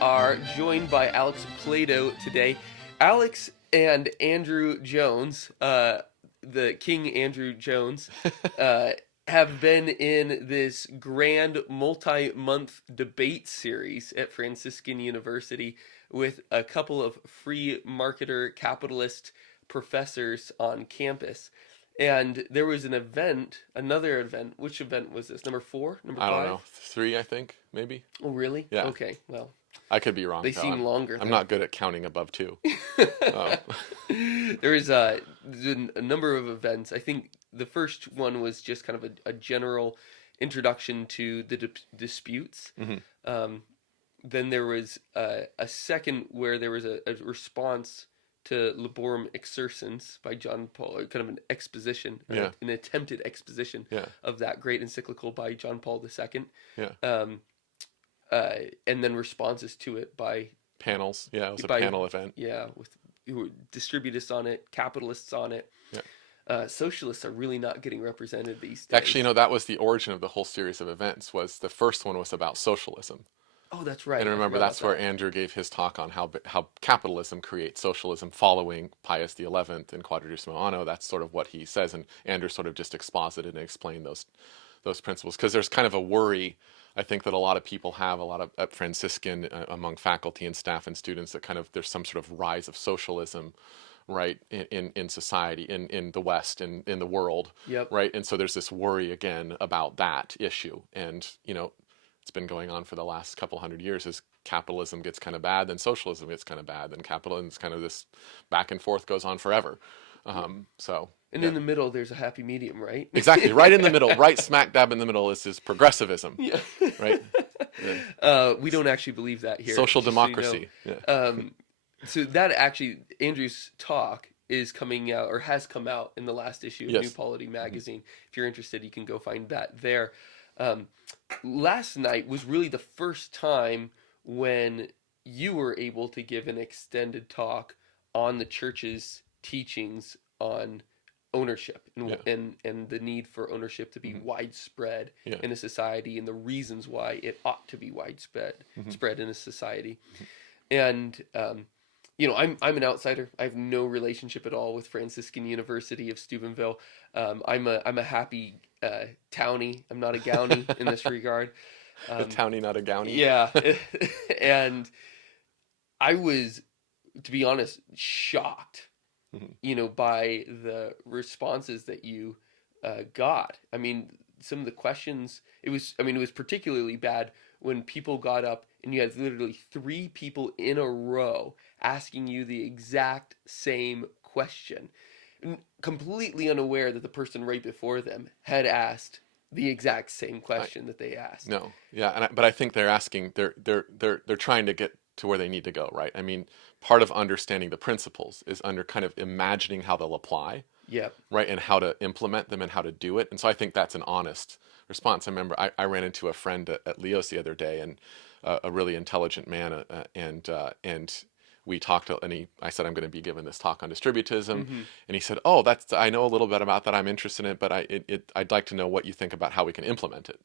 are joined by Alex Plato today. Alex and Andrew Jones, the King Andrew Jones, uh, have been in this grand multi-month debate series at Franciscan University with a couple of free marketer capitalist professors on campus. And there was an event, another event. Which event was this? Number four? Number I don't five? know. Three, I think, maybe. Oh, really? Yeah. Okay, well, I could be wrong, they though. seem longer I'm then. not good at counting above two. Um, There is a number of events. I think the first one was just kind of a general introduction to the disputes. mhm. Um, then there was a second where there was a response to Laborum Exercens by John Paul, kind of an exposition, Yeah. an attempted exposition Yeah. of that great encyclical by John Paul II. Yeah. Um, and then responses to it by Panels. Yeah, it was a by panel event. yeah, with distributists on it, capitalists on it. Yeah. Socialists are really not getting represented these days. Actually, that was the origin of the whole series of events. Was the first one was about socialism. Oh, that's right. And I remember, forgot that's about where that. Andrew gave his talk on how capitalism creates socialism following Pius XI and Quadragesimo Anno. That's sort of what he says, and Andrew sort of just exposited and explained those principles, because there's kind of a worry, I think, that a lot of people have, a lot of at Franciscan among faculty and staff and students, that kind of there's some sort of rise of socialism, right, in society, in the West, in the world, Yep. right, and so there's this worry again about that issue, and it's been going on for the last couple hundred years. As capitalism gets kind of bad, then socialism gets kind of bad, then capitalism is kind of this back and forth goes on forever. So And yeah. in the middle, there's a happy medium, right? Exactly, right in the middle, right smack dab in the middle is progressivism, Yeah. right? Yeah. We don't actually believe that here. Social just so you democracy. know. Yeah. So that actually, Andrew's talk is coming out, or has come out in the last issue of Yes. New Polity magazine. If you're interested, you can go find that there. Last night was really the first time when you were able to give an extended talk on the church's teachings on ownership and Yeah. and the need for ownership to be widespread Yeah. in a society, and the reasons why it ought to be widespread spread in a society. And I'm an outsider. I have no relationship at all with Franciscan University of Steubenville. I'm a happy townie. I'm not a gownie in this regard. A townie, not a gownie. Yeah, and I was, to be honest, shocked, by the responses that you got. I mean, some of the questions. It was particularly bad when people got up and you had literally three people in a row asking you the exact same question, completely unaware that the person right before them had asked the exact same question that they asked. No, yeah, but I think they're asking, they're trying to get to where they need to go, right? I mean, part of understanding the principles is under kind of imagining how they'll apply, Yep. right, and how to implement them and how to do it. And so I think that's an honest response. I remember I ran into a friend at Leo's the other day, and a really intelligent man, and we talked, and I said, I'm going to be giving this talk on distributism, and he said, oh, I know a little bit about that, I'm interested in it, but I'd like to know what you think about how we can implement it,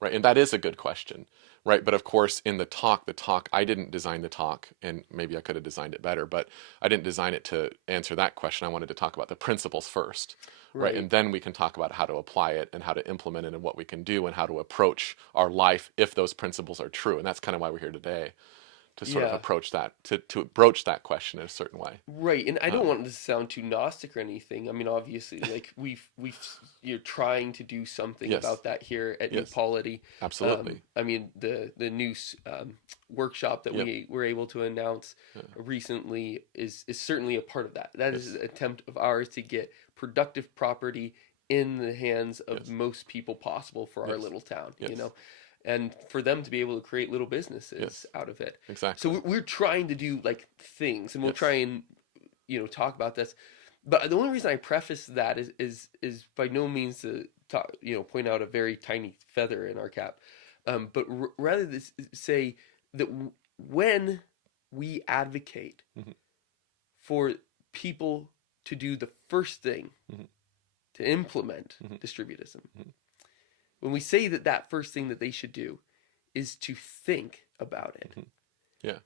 right? And that is a good question, right? But of course, in the talk, I didn't design the talk, and maybe I could have designed it better, but I didn't design it to answer that question. I wanted to talk about the principles first, right? And then we can talk about how to apply it and how to implement it and what we can do and how to approach our life if those principles are true. And that's kind of why we're here today, to sort of approach that, to broach that question in a certain way. Right, and I don't want this to sound too Gnostic or anything. I mean, obviously, like you're trying to do something Yes. about that here at New Yes. Polity. Absolutely. I mean, the new workshop that Yep. we were able to announce recently is certainly a part of that. That is an attempt of ours to get productive property in the hands of most people possible for our little town. Yes. And for them to be able to create little businesses out of it. Exactly. So we're trying to do like things, and we'll try and talk about this. But the only reason I preface that is by no means to talk, point out a very tiny feather in our cap, but rather to say that when we advocate for people to do the first thing to implement distributism. When we say that first thing that they should do is to think about it, Yeah.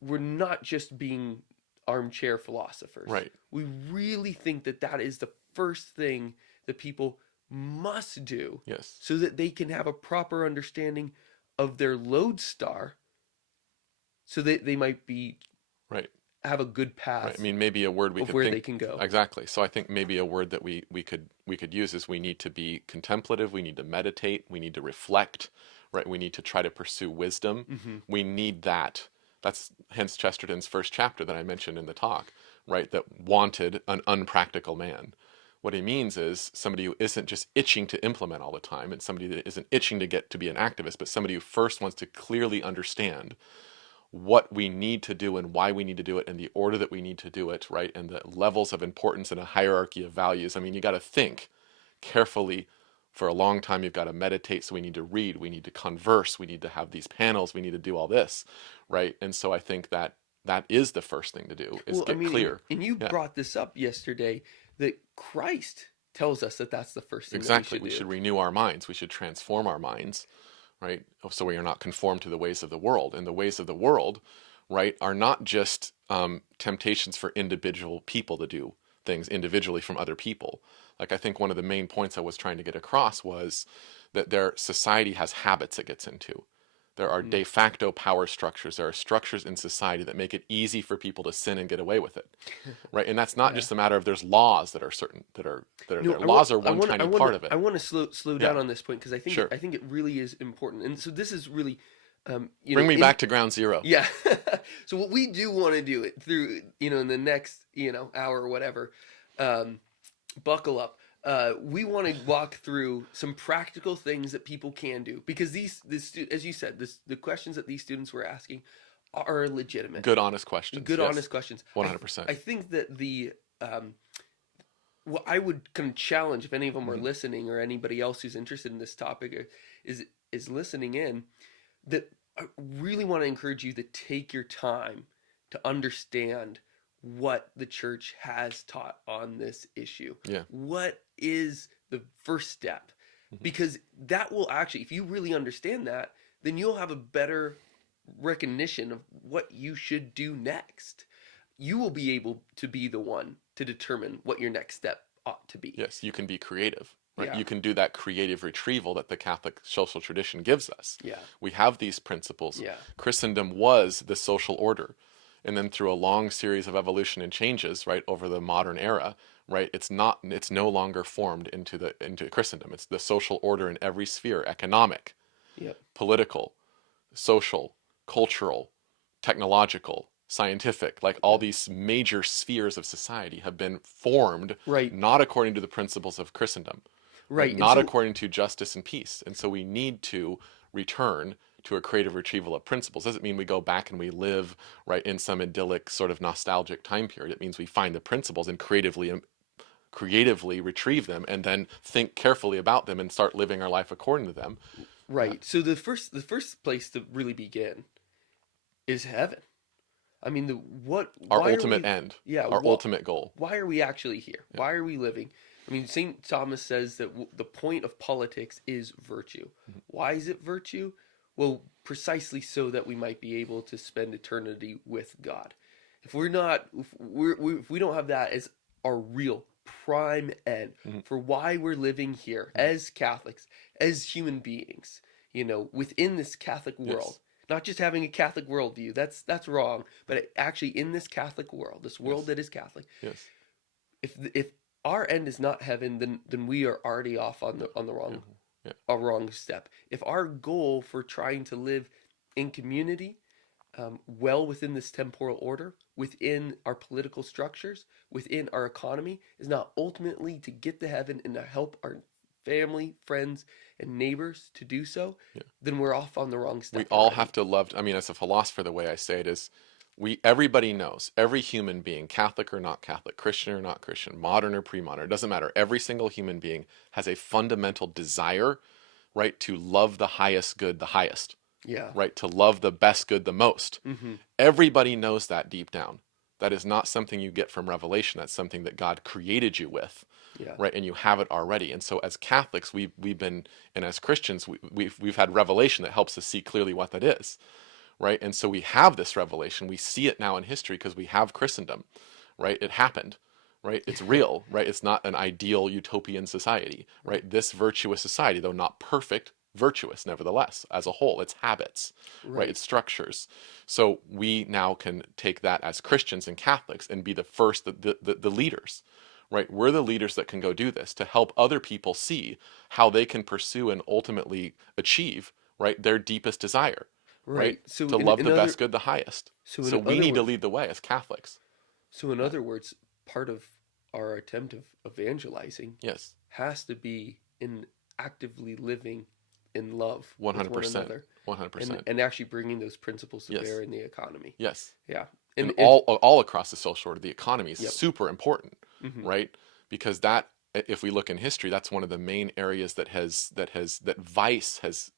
we're not just being armchair philosophers. Right. We really think that that is the first thing that people must do Yes. so that they can have a proper understanding of their lodestar, so that they might be Right. have a good Right. I path mean, maybe a word we of could where think they can go. exactly. So I think maybe a word that we could use is we need to be contemplative, we need to meditate, we need to reflect, right? We need to try to pursue wisdom. Hmm. We need that. That's hence Chesterton's first chapter that I mentioned in the talk, right? That wanted an unpractical man. What he means is somebody who isn't just itching to implement all the time, and somebody that isn't itching to get to be an activist, but somebody who first wants to clearly understand what we need to do and why we need to do it and the order that we need to do it, right? And the levels of importance and a hierarchy of values. I mean, you got to think carefully for a long time. You've got to meditate. So we need to read, we need to converse, we need to have these panels, we need to do all this, right? And so I think that that is the first thing to do is Well, I get mean, clear. and you Yeah, brought this up yesterday, that Christ tells us that that's the first thing that we exactly. should We do. should renew our minds. We should transform our minds, right? So we are not conformed to the ways of the world. And the ways of the world, right, are not just temptations for individual people to do things individually from other people. Like I think one of the main points I was trying to get across was that their society has habits it gets into. There are Hmm. de facto power structures. There are structures in society that make it easy for people to sin and get away with it, right? And that's not Yeah. just a matter of there's laws that are certain that are No, there. Laws are one tiny part of I it. want to slow Yeah, down on this point, because sure. I think it really is important. And so this is really, Bring me in back to ground zero. yeah. So what we do want to do it through, in the next, hour or whatever, um, buckle up. We want to walk through some practical things that people can do, because as you said, the questions that these students were asking are legitimate, Good, honest questions. good, Yes, honest questions. 100%. I think that what I would kind of challenge, if any of them are Hmm. listening, or anybody else who's interested in this topic, is listening in, that I really want to encourage you to take your time to understand what the church has taught on this issue. Yeah. What is the first step? Hmm. Because that will actually, if you really understand that, then you'll have a better recognition of what you should do next. You will be able to be the one to determine what your next step ought to be. Yes, you can be creative, right? Yeah. You can do that creative retrieval that the Catholic social tradition gives us. Yeah. We have these principles. Yeah. Christendom was the social order. And then through a long series of evolution and changes, right, over the modern era, right, it's no longer formed into Christendom. It's the social order in every sphere: economic, Yep. political, social, cultural, technological, scientific, like all Yeah. these major spheres of society have been formed Right. not according to the principles of Christendom, right? Right. And Not so, according to justice and peace. And so we need to return to a creative retrieval of principles. Doesn't mean we go back and we live right in some idyllic sort of nostalgic time period. It means we find the principles and creatively retrieve them, and then think carefully about them and start living our life according to them. right. So the first place to really begin is heaven. I mean, Our why are ultimate we, end, yeah, our ultimate goal. why are we actually here? Yeah. Why are we living? I mean, St. Thomas says that the point of politics is virtue. Mhm. Why is it virtue? Well, precisely so that we might be able to spend eternity with God. If we're not, if we don't have that as our real prime end Mhm. for why we're living here Mhm. as Catholics, as human beings, within this Catholic world, Yes. not just having a Catholic worldview, that's wrong, but actually in this Catholic world, this world Yes. that is Catholic, Yes. if our end is not heaven, then we are already off on the Yeah. wrong Yeah. a wrong step. If our goal for trying to live in community, well within this temporal order, within our political structures, within our economy, is not ultimately to get to heaven and to help our family, friends, and neighbors to do so, Yeah. then we're off on the wrong We step all already. have to love. I mean, as a philosopher, the way I say it is, everybody knows, every human being, Catholic or not Catholic, Christian or not Christian, modern or pre-modern, it doesn't matter. Every single human being has a fundamental desire, right, to love the highest good the highest, Yeah. right, to love the best good the most. Mm-hmm. Everybody knows that deep down. That is not something you get from revelation. That's something that God created you with, Yeah. right? And you have it already. And so as Catholics, we've been, and as Christians, we've had revelation that helps us see clearly what that is, right? And so we have this revelation. We see it now in history because we have Christendom, right? It happened, right? It's real, right? It's not an ideal utopian society, right? This virtuous society, though not perfect, virtuous nevertheless, as a whole, its habits, right? Right. Its structures. So we now can take that as Christians and Catholics and be the first, the leaders, right? We're the leaders that can go do this to help other people see how they can pursue and ultimately achieve, right, their deepest desire, right? Right. So To love the best good the highest. So in we other need to words, lead the way as Catholics. Yeah. part of our attempt of evangelizing Yes. has to be in actively living in love with one 100%. another, 100%. and actually bringing those principles to Yes. bear in the economy. Yes. Yeah. And And if all across the social order, the economy is yep. super important, Hmm. right? Because that, if we look in history, that's one of the main areas that vice has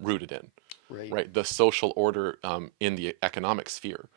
rooted in, Right. right? The social order in the economic sphere,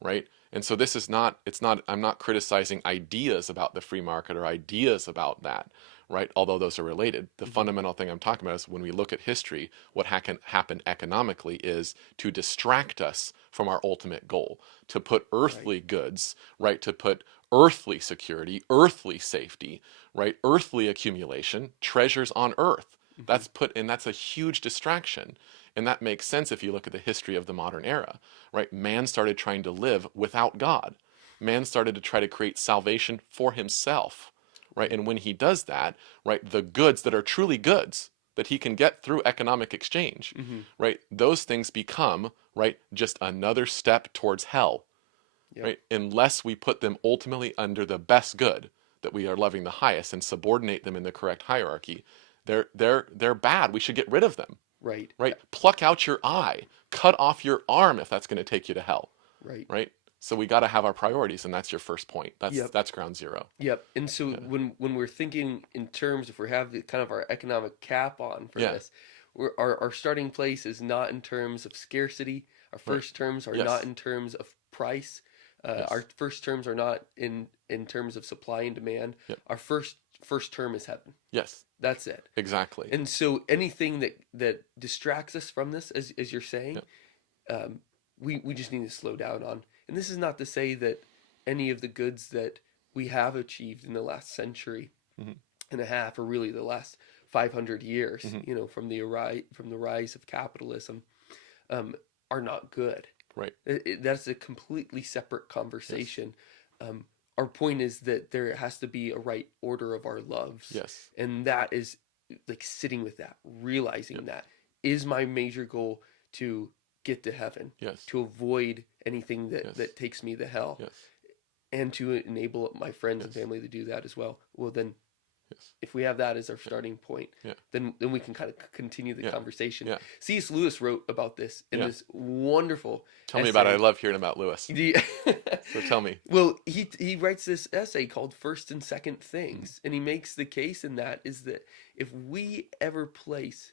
right? And so this is not, it's not, I'm not criticizing ideas about the free market or ideas about that, right? Although those are related. The Hmm. fundamental thing I'm talking about is when we look at history, what can happen economically is to distract us from our ultimate goal, to put Right. earthly goods, right? To put earthly security, earthly safety, right? Earthly accumulation, treasures on earth. Hmm. And that's a huge distraction. And that makes sense if you look at the history of the modern era, right? Man started trying to live without God. Man started to try to create salvation for himself, right? Right. And when he does that, right, the goods that are truly goods that he can get through economic exchange, Hmm. right, those things become, right, just another step towards hell, Yep. right? Unless we put them ultimately under the best good that we are loving the highest and subordinate them in the correct hierarchy, they're bad. We should get rid of them, Right. right? Pluck out your eye, cut off your arm if that's going to take you to hell, Right. right? So we got to have our priorities, and that's your first point. Yep. That's ground zero. Yep. And so Yeah. when we're thinking in terms, if we have the kind of our economic cap on for Yeah. this, our starting place is not in terms of scarcity. Our Right. first terms are not Yes. in terms of price. Our Yes. first terms are not in terms of supply and demand. Yep. Our first term is heaven. Yes. That's it. Exactly. And so anything that distracts us from this, as you're saying, Yep. we just need to slow down on. And this is not to say that any of the goods that we have achieved in the last century Mm-hmm. and a half, or really the last 500 years, Mm-hmm. from the rise of capitalism, um, are not good. Right. That's a completely separate Yes. conversation. Our point is that there has to be a right order of our loves, Yes. and that is like sitting with that, realizing Yep. that is my major goal to get to heaven, Yes. to avoid anything Yes. that takes me to hell, Yes. and to enable my friends and Yes. family to do that as well. Well, then Yes. if we have that as our Yeah. starting point, Yeah. then we can kind of continue the Yeah. conversation. Yeah. C.S. Lewis wrote about this in Yeah. this wonderful Tell me about it. I essay. love hearing about Lewis. The So tell me. well, he writes this essay called First and Second Mm-hmm. Things, and he makes the case in that is that if we ever place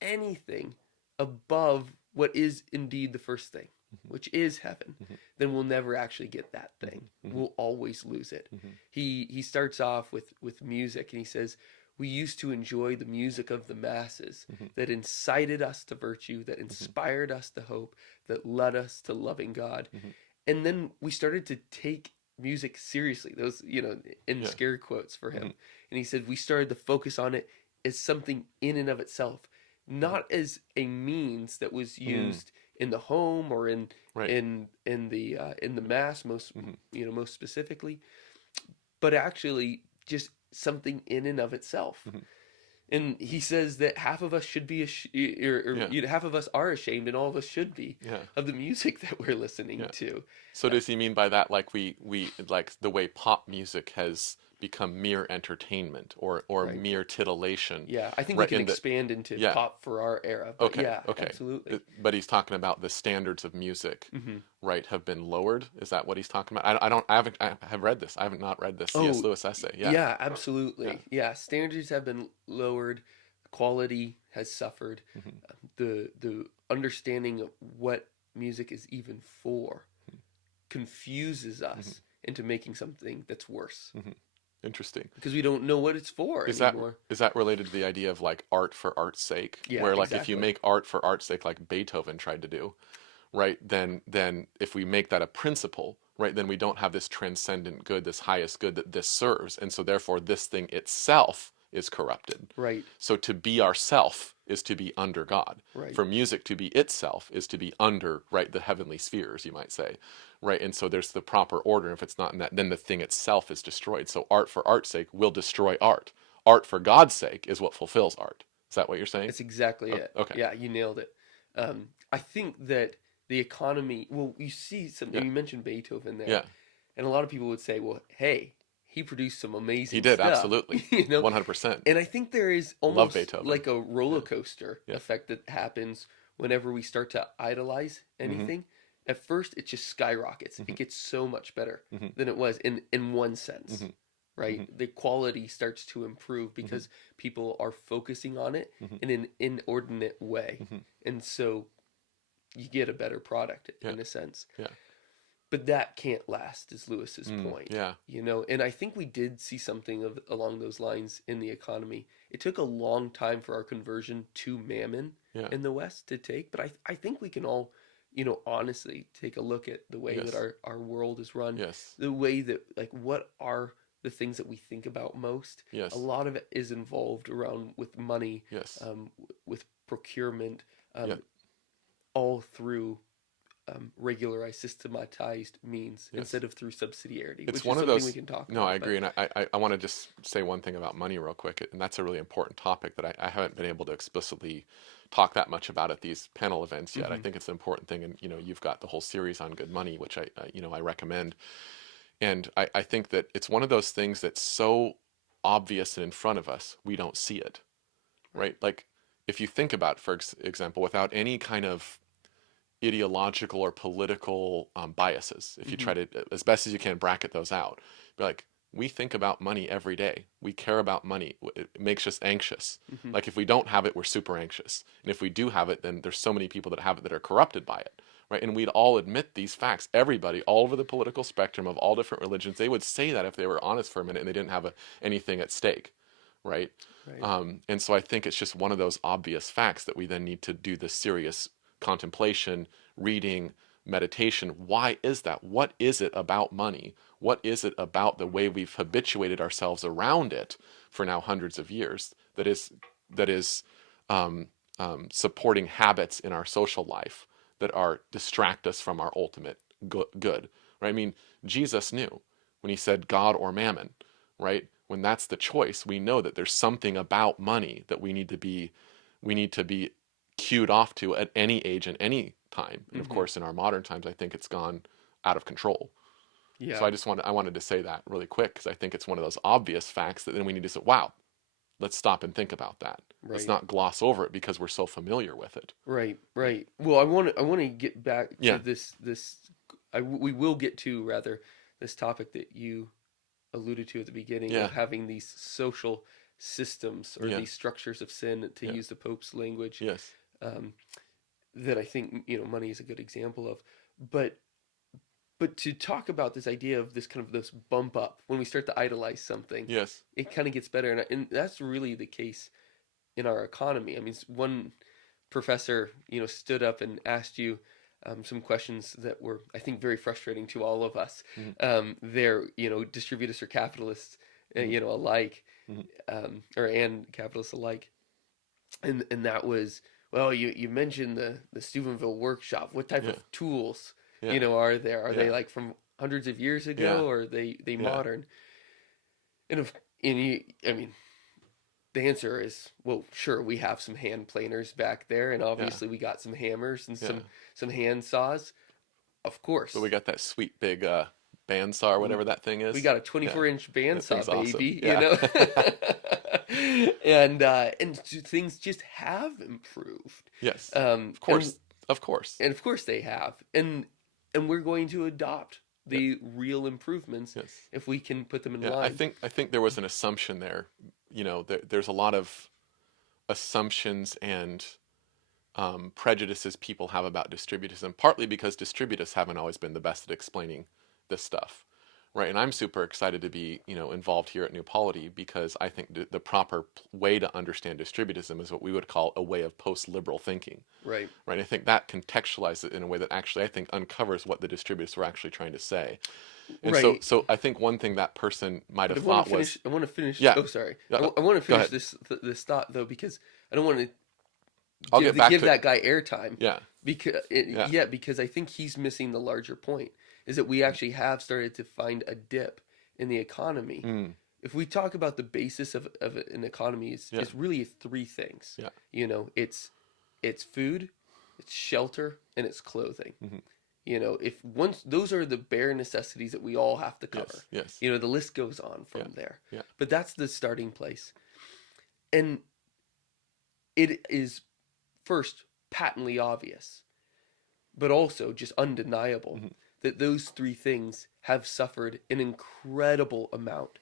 anything above what is indeed the first thing, which is heaven, Mm-hmm. then we'll never actually get that thing. Mm-hmm. We'll always lose it. Mm-hmm. He starts off with music, and he says, we used to enjoy the music of the masses Mm-hmm. that incited us to virtue, that inspired us to hope, that led us to loving God. Mm-hmm. And then we started to take music seriously. Those, in Yeah. scare quotes for him. Mm-hmm. And he said we started to focus on it as something in and of itself, not as a means that was used in the home or Right. in the mass most Mm-hmm. most specifically, but actually just something in and of itself. Mm-hmm. And he says that half of us should be Yeah. half of us are ashamed, and all of us should be Yeah. of the music that we're listening Yeah. to. So does he mean by that like we like the way pop music has become mere entertainment or Right. mere titillation? Yeah, I think we Right. can In the expand into yeah. pop for our era. But Okay. yeah, Okay. absolutely. But he's talking about the standards of music, Hmm. right, have been lowered. Is that what he's talking about? I have read this. I have not read this C.S. Oh, Lewis essay. Yeah. yeah, absolutely. Yeah. Yeah, standards have been lowered. Quality has suffered. Mm-hmm. The understanding of what music is even for confuses us Mm-hmm. into making something that's worse Mm-hmm. Interesting. because we don't know what it's for anymore. Is that related to the idea of like art for art's sake? Yeah, Where like if you exactly. make art for art's sake, like Beethoven tried to do, right, then if we make that a principle, right, then we don't have this transcendent good, this highest good that this serves, and so therefore this thing itself is corrupted. Right. So to be ourself is to be under God. Right. For music to be itself is to be under, right, the heavenly spheres, you might say, right? And so there's the proper order. If it's not in that, then the thing itself is destroyed. So art for art's sake will destroy art. Art for God's sake is what fulfills art. Is that what you're saying? That's exactly Oh, it. okay. Yeah, you nailed it. I think that the economy, well, you see some, Yeah. you mentioned Beethoven there, Yeah. and a lot of people would say, well, hey, he produced some He amazing did, stuff, absolutely. you know? 100%. And I think there is Love almost Beethoven. like a roller Yeah. coaster Yeah. effect that happens whenever we start to idolize Mm-hmm. anything. At first, it just skyrockets. Mm-hmm. It gets so much better Mm-hmm. than it was in one sense, Mm-hmm. right? Mm-hmm. The quality starts to improve Mm-hmm. because people are focusing on it Mm-hmm. in an inordinate way. Mm-hmm. And so you get a better product Yeah. in a sense. Yeah. But that can't last, is Lewis's point. Yeah. You know, and I think we did see something of along those lines in the economy. It took a long time for our conversion to mammon Yeah. in the West to take, but I think we can all, you know, honestly take a look at the way that Yes. our world is run, Yes. the way that, like, what are the things that we think about most. A Yes. lot of it is involved around with money, Yes. with procurement, Yeah. all through regularized, systematized means Yes. instead of through subsidiarity, It's which one is of something those. we can talk No, about. I agree, and I want to just say one thing about money real quick, and that's a really important topic that I haven't been able to explicitly talk that much about at these panel events yet. I Hmm. think it's an important thing, and you've got the whole series on good money, which I recommend, and I think that it's one of those things that's so obvious and in front of us, we don't see it, Right. right? Like if you think about, for example, without any kind of ideological or political biases, if you Hmm. try to, as best as you can, bracket those out, be like, we think about money every day. We care about money. It makes us anxious. Hmm. Like if we don't have it, we're super anxious. And if we do have it, then there's so many people that have it that are corrupted by it, right? And we'd all admit these facts. Everybody, all over the political spectrum of all different religions, they would say that if they were honest for a minute and they didn't have anything at stake, right? Right. And so I think it's just one of those obvious facts that we then need to do the serious contemplation, reading, meditation. Why is that? What is it about money? What is it about the way we've habituated ourselves around it for now hundreds of years that is um, supporting habits in our social life that are distract us from our ultimate good, right? I mean, Jesus knew when he said God or mammon, right? When that's the choice, we know that there's something about money that we need to be cued off to at any age and any time. And of Hmm. course, in our modern times, I think it's gone out of control. So Yeah. I wanted to say that really quick because I think it's one of those obvious facts that then we need to say, wow, let's stop and think about that. Let's Right. not gloss over it because we're so familiar with it. Right. Right. Well, I want to get back to Yeah. this. We will get to rather this topic that you alluded to at the beginning Yeah. of having these social systems or Yeah. these structures of sin, to Yeah. use the Pope's language, Yes. um, that I think, you know, money is a good example of. But to talk about this idea of this kind of this bump up when we start to idolize something, Yes. it kind of gets better, and that's really the case in our economy. I mean, one professor, you know, stood up and asked you some questions that were, I think, very frustrating to all of us. Mm-hmm. They're, you know, distributists or capitalists, Mm-hmm. you know, alike, Mm-hmm. and capitalists alike, and that was, well, you mentioned the Steubenville workshop. What type Yeah. of tools, Yeah. you know, are there? Are they Yeah. like from hundreds of years Yeah. ago, or are they Yeah. modern? And you, I mean, the answer is, well, sure, we have some hand planers back there, and Yeah. obviously we got some hammers and Yeah. some hand saws, of course. But we got that sweet big bandsaw or whatever that thing We is. got a Yeah. 24-inch That bandsaw, thing's awesome. baby, Yeah. you know. And things just have improved. Yes. Um, Of course. Of course. and of course they have, and we're going to adopt Yeah. the real improvements Yes. if we can put them in Yeah, line. I think there was an assumption there. There's a lot of assumptions and prejudices people have about distributism, partly because distributists haven't always been the best at explaining this stuff, right? And I'm super excited to be, involved here at New Polity because I think the proper way to understand distributism is what we would call a way of post-liberal thinking, Right. right? I think that contextualizes it in a way that actually I think uncovers what the distributists were actually trying to say. And so, Right. so I think one thing that person might But have thought was, I want to finish. yeah, Oh, sorry. yeah, I want to go finish ahead. this thought though, because I don't want to I'll get back give to it. that guy airtime. Yeah, yeah, Because I think he's missing the larger point. Is that we actually have started to find a dip in the economy. mm, If we talk about the basis of an economy, yeah, it's really three things. yeah, It's food, it's shelter, and it's clothing. hmm, If once those are the bare necessities that we all have to cover. yes, yes, The list goes on yeah, from there. yeah, But that's the starting place. And it is first patently obvious, but also just undeniable hmm, that those three things have suffered an incredible amount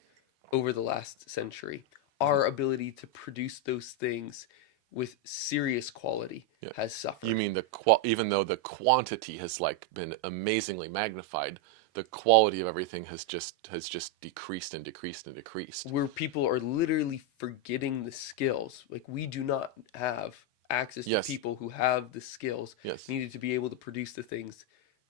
over the last century. hmm, Our ability to produce those things with serious quality yeah. has You suffered. mean even though the quantity has like been amazingly magnified, the quality of everything has just decreased and decreased and decreased. Where people are literally forgetting the skills. Like, we do not have access to Yes, people who have the skills yes, needed to be able to produce the things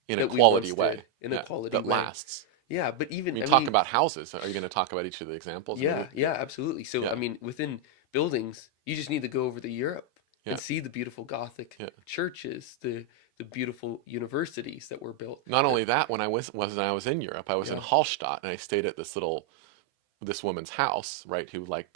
in a that we quality once way, did in a yeah, quality that way. lasts. Yeah, but I even, mean, I talk mean, about houses. Are you going to talk about each of the examples? I mean, yeah, absolutely. So, I yeah, mean, within buildings, you just need to go over to Europe yeah, and see the beautiful Gothic yeah. churches, the beautiful universities that were built. Not only that, when I was in Europe, I was in Yeah, Hallstatt and I stayed at this woman's house, right? Who like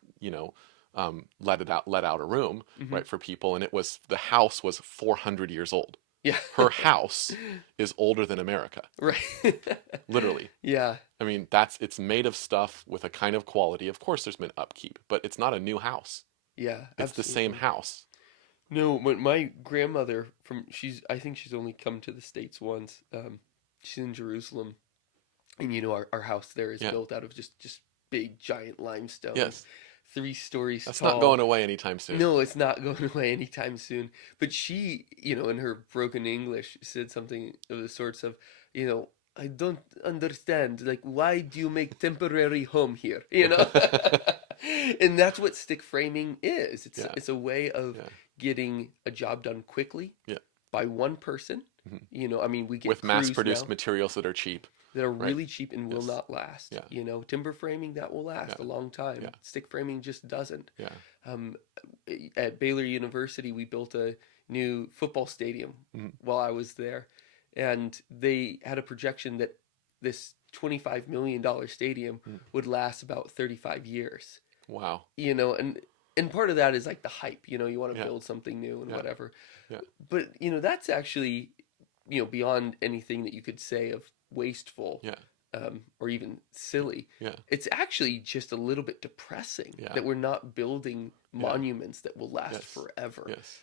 let out a room, hmm right, for people, and the house was 400 years old. yeah, Her house is older than America, right. literally. Yeah, I mean, it's made of stuff with a kind of quality. Of course, there's been upkeep, but it's not a new house. yeah, It's the same absolutely. house. No, my grandmother I think she's only come to the States once. She's in Jerusalem, and our house there is Yeah. built out of just big giant limestone, Yes. 3 stories That's not going tall. away anytime soon. No, it's not going away anytime soon. But she, in her broken English, said something of the sorts of, I don't understand. Like, why do you make temporary home here? And that's what stick framing is. It's Yeah. it's a way of Yeah. getting a job done quickly Yeah. by one person. Mhm. I mean, we get With crews mass-produced now materials that are cheap, that are right? really cheap and will Yes. not last. Yeah. Timber framing that will Yeah. last a long Yeah. time. Stick framing just doesn't. Yeah. Um, at Baylor University, we built a new football stadium Mhm. while I was there, and they had a projection that this $25 million stadium Mm. would last about 35 years. Wow. And part of that is like the hype. You want to Yeah. build something new and Yeah. whatever. Yeah. But that's actually beyond anything that you could say of wasteful, Yeah. or even silly. Yeah. It's actually just a little bit depressing Yeah. that we're not building Yeah. monuments that will last Yes. forever. Yes.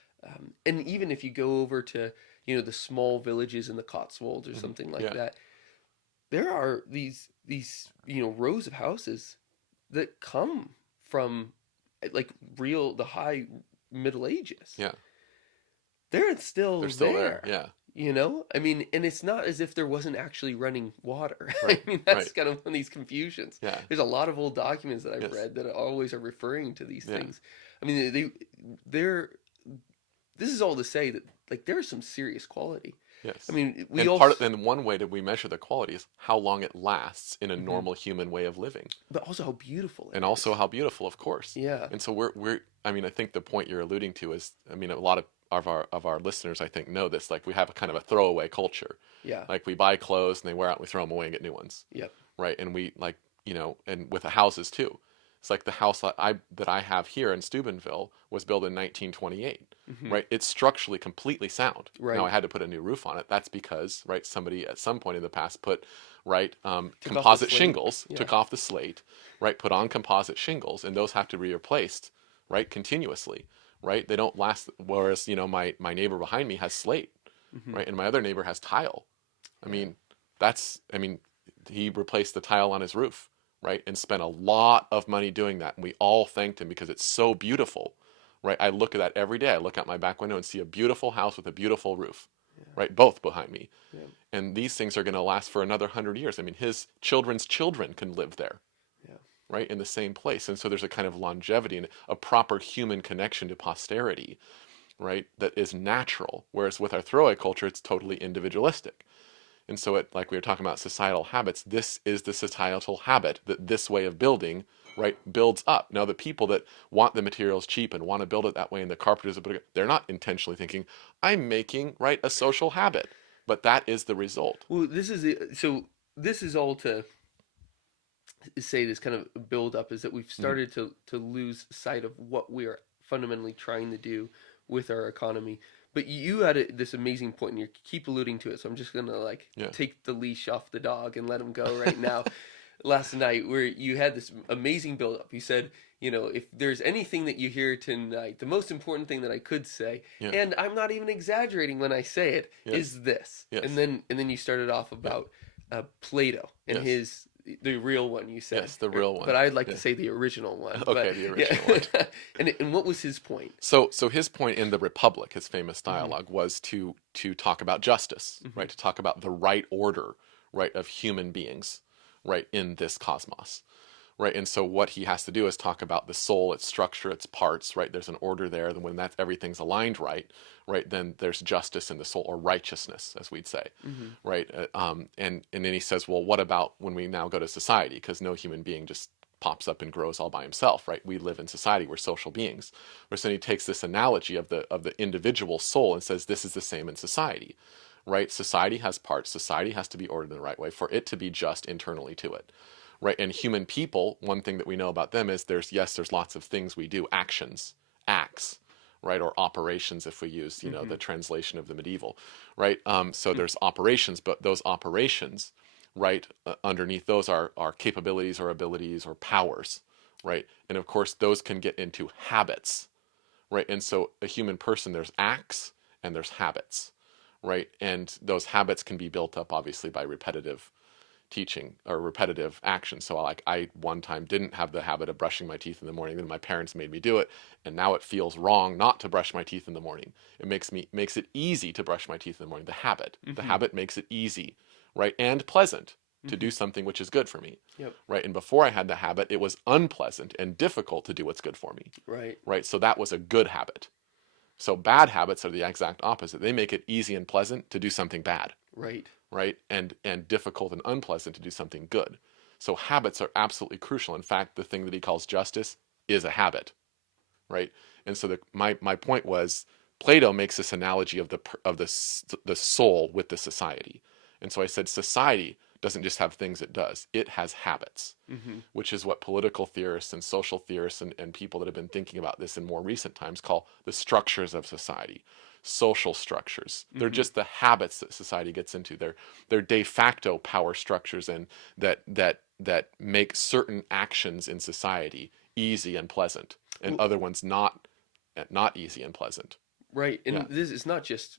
And even if you go over to the small villages in the Cotswolds or Mhm. something like Yeah. that, there are these rows of houses that come from like the high Middle Ages. Yeah. They're still They're still there. there. Yeah. I mean, and it's not as if there wasn't actually running water. I Right. mean, that's Right. kind of one of these confusions. Yeah. There's a lot of old documents that I've Yes. read that always are referring to these Yeah. things. I mean, they're. This is all to say that like there's some serious quality. Yes. I mean, we And all, one way that we measure the quality is how long it lasts in a Mhm. normal human way of living, but also how beautiful it and also is. how beautiful, of course. Yeah, And so I mean, I think the point you're alluding to is, I mean, a lot of our listeners, I think, know this. Like, we have a kind of a throwaway culture. yeah, Like, we buy clothes and they wear out and we throw them away and get new ones, yep, right? And we like, and with the houses too. It's like the house that I have here in Steubenville was built in 1928, hmm right? It's structurally completely sound. right. Now I had to put a new roof on it. That's because, right, somebody at some point in the past put, right, Took off the composite slate. shingles, Yeah, took off the slate, right, put on composite shingles, and those have to be replaced, right, continuously, right? They don't last. Whereas, my neighbor behind me has slate, hmm right, and my other neighbor has tile. I yeah, mean, I mean, he replaced the tile on his roof, right, and spent a lot of money doing that. And we all thanked him because it's so beautiful, right? I look at that every day. I look out my back window and see a beautiful house with a beautiful roof, right? Both behind me. Yeah. And these things are going to last for another 100 years. I mean, his children's children can live there, Yeah. right, in the same place. And so there's a kind of longevity and a proper human connection to posterity, right, that is natural. Whereas with our throwaway culture, it's totally individualistic. And so it, like we were talking about societal habits, this is the societal habit that this way of building, right, builds up. Now the people that want the materials cheap and want to build it that way, and the carpenters, they're not intentionally thinking, I'm making, right, a social habit. But that is the result. Well, this is all to say, this kind of build up is that we've Mm-hmm. started to lose sight of what we are fundamentally trying to do with our economy. But you had this amazing point, and you keep alluding to it. So I'm just gonna like Yeah. take the leash off the dog and let him go right now. Last night, where you had this amazing build up, you said, if there's anything that you hear tonight, the most important thing that I could say, Yeah. and I'm not even exaggerating when I say it, Yes. is this. Yes. And then you started off about Plato and Yes. the real one, you said. Yes, the real one. But I'd like Yeah. to say the original one. Okay, but, the original one. And what was his point? So his point in the Republic, his famous dialogue, was to talk about justice, right? To talk about the right order, right, of human beings, right, in this cosmos, right? And so what he has to do is talk about the soul, its structure, its parts, right? There's an order there. Then when everything's aligned right, then there's justice in the soul, or righteousness, as we'd say, right? And then he says, well, what about when we now go to society? Because no human being just pops up and grows all by himself, right? We live in society. We're social beings. Whereas then he takes this analogy of the individual soul and says this is the same in society, right? Society has parts. Society has to be ordered in the right way for it to be just internally to it, right? And human people, one thing that we know about them is there's lots of things we do, acts, right, or operations if we use the translation of the medieval, right? So there's operations, but those operations, right, underneath those are capabilities or abilities or powers, right? And of course those can get into habits, right? And so a human person, there's acts and there's habits, right? And those habits can be built up obviously by repetitive teaching or repetitive action. So like I one time didn't have the habit of brushing my teeth in the morning, then my parents made me do it, and now it feels wrong not to brush my teeth in the morning. It makes it easy to brush my teeth in the morning. The habit makes it easy, right, and pleasant to do something which is good for me. Yep. Right? And before I had the habit, it was unpleasant and difficult to do what's good for me. Right. Right? So that was a good habit. So bad habits are the exact opposite. They make it easy and pleasant to do something bad. Right. Right? And difficult and unpleasant to do something good. So habits are absolutely crucial. In fact, the thing that he calls justice is a habit. Right? And so my point was, Plato makes this analogy of the soul with the society. And so I said society doesn't just have things it does. It has habits, which is what political theorists and social theorists and people that have been thinking about this in more recent times call the structures of society. Social structures. They're just the habits that society gets into. They're de facto power structures, and that make certain actions in society easy and pleasant, and other ones not easy and pleasant. Right. And Yeah. this is not just,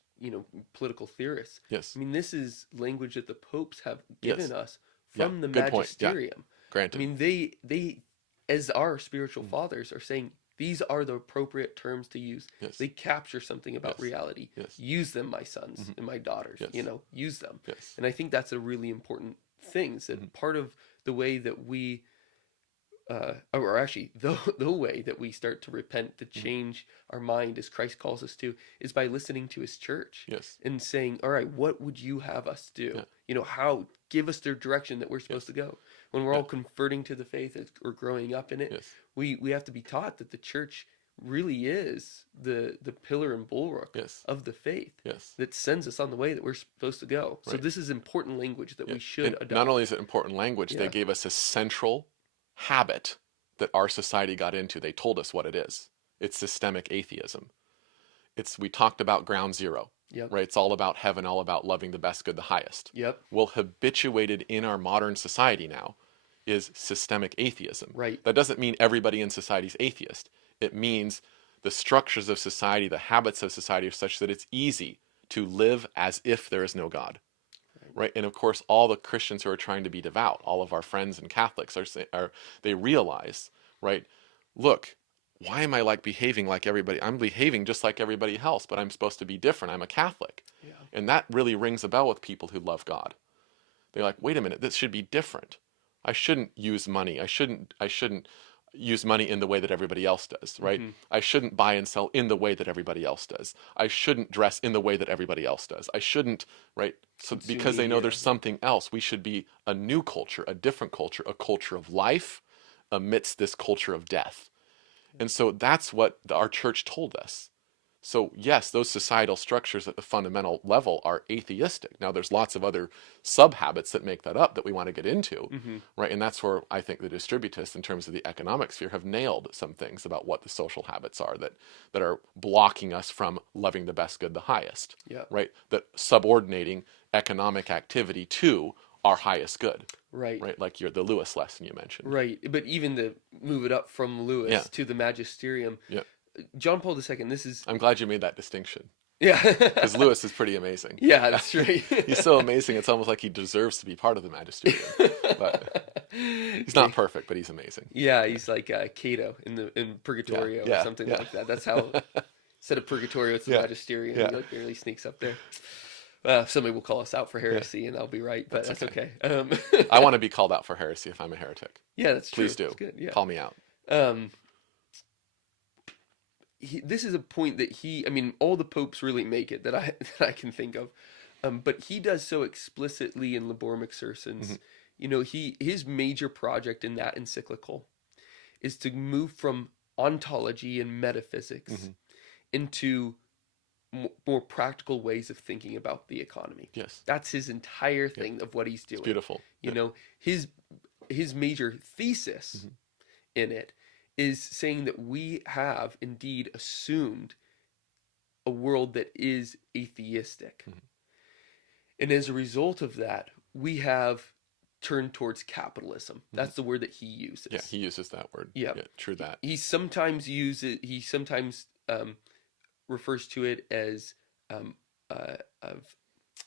political theorists. Yes. I mean, this is language that the popes have given Yes. us Yeah. from the Good point. Yeah. magisterium. Granted. I mean, they as our spiritual fathers are saying these are the appropriate terms to use. Yes. They capture something about Yes. reality. Yes. Use them, my sons and my daughters. Yes. Use them. Yes. And I think that's a really important thing. Is that part of the way that we, or actually the way that we start to repent, to change our mind as Christ calls us to, is by listening to his church. Yes. And saying, all right, what would you have us do? Yeah. How, give us the direction that we're supposed to go. When we're all converting to the faith or growing up in it, Yes. we have to be taught that the church really is the pillar and bulwark Yes. of the faith Yes. that sends us on the way that we're supposed to go. So Right. this is important language that we should And adopt. not only is it important language, Yeah. they gave us a central habit that our society got into. They told us what it is. It's systemic atheism. We talked about ground zero. Yep. Right? It's all about heaven, all about loving the best good, the highest. Yep. Well, habituated in our modern society now is systemic atheism. Right. That doesn't mean everybody in society is atheist. It means the structures of society, the habits of society are such that it's easy to live as if there is no God. Right? And of course, all the Christians who are trying to be devout, all of our friends and Catholics they realize, right? Look, why am I like behaving like everybody? I'm behaving just like everybody else, but I'm supposed to be different. I'm a Catholic. Yeah. And that really rings a bell with people who love God. They're like, wait a minute, this should be different. I shouldn't use money. I shouldn't use money in the way that everybody else does, right? Hmm. I shouldn't buy and sell in the way that everybody else does. I shouldn't dress in the way that everybody else does. I shouldn't, right? So Consume because they know media. there's something else, we should be a new culture, a different culture, a culture of life amidst this culture of death. And so that's what our church told us. So yes, those societal structures at the fundamental level are atheistic. Now there's lots of other sub-habits that make that up that we want to get into, Hmm. right? And that's where I think the distributists, in terms of the economic sphere, have nailed some things about what the social habits are that are blocking us from loving the best good the highest, Yeah. right? That subordinating economic activity to our highest good, Right. right? Like the Lewis lesson you mentioned. Right. But even to move it up from Yeah, Lewis to the magisterium, yeah. John Paul II, this is, I'm glad you made that distinction. yeah. Because Lewis is pretty amazing. Yeah, that's right. He's so amazing, it's almost like he deserves to be part of the magisterium. But he's not perfect, but he's amazing. Yeah, Yeah, he's like Cato in yeah, Purgatorio or yeah, something yeah. like that. That's how, instead of Purgatorio, it's the Yeah, Magisterium. yeah, He like barely sneaks up there. Somebody will call us out for yeah. heresy, and I'll be right, but That's that's okay. okay. I want to be called out for heresy if I'm a heretic. Yeah, that's true. Please do. That's good. Yeah. Call me out. Um, this is a point that I mean, all the popes really make it that I that I can think of, but he does so explicitly in Labor Hmm. Exercens. You know, his major project in that encyclical is to move from ontology and metaphysics Hmm. into more practical ways of thinking about the economy. Yes. That's his entire Yeah. thing of what he's It's doing. beautiful. You Yeah. know, his major thesis Hmm. in it is saying that we have indeed assumed a world that is atheistic. Hmm. And as a result of that, we have turned towards capitalism. Hmm. That's the word that he Yeah, uses. he uses that word. Yeah. Yeah, true that. He sometimes refers to it as um, of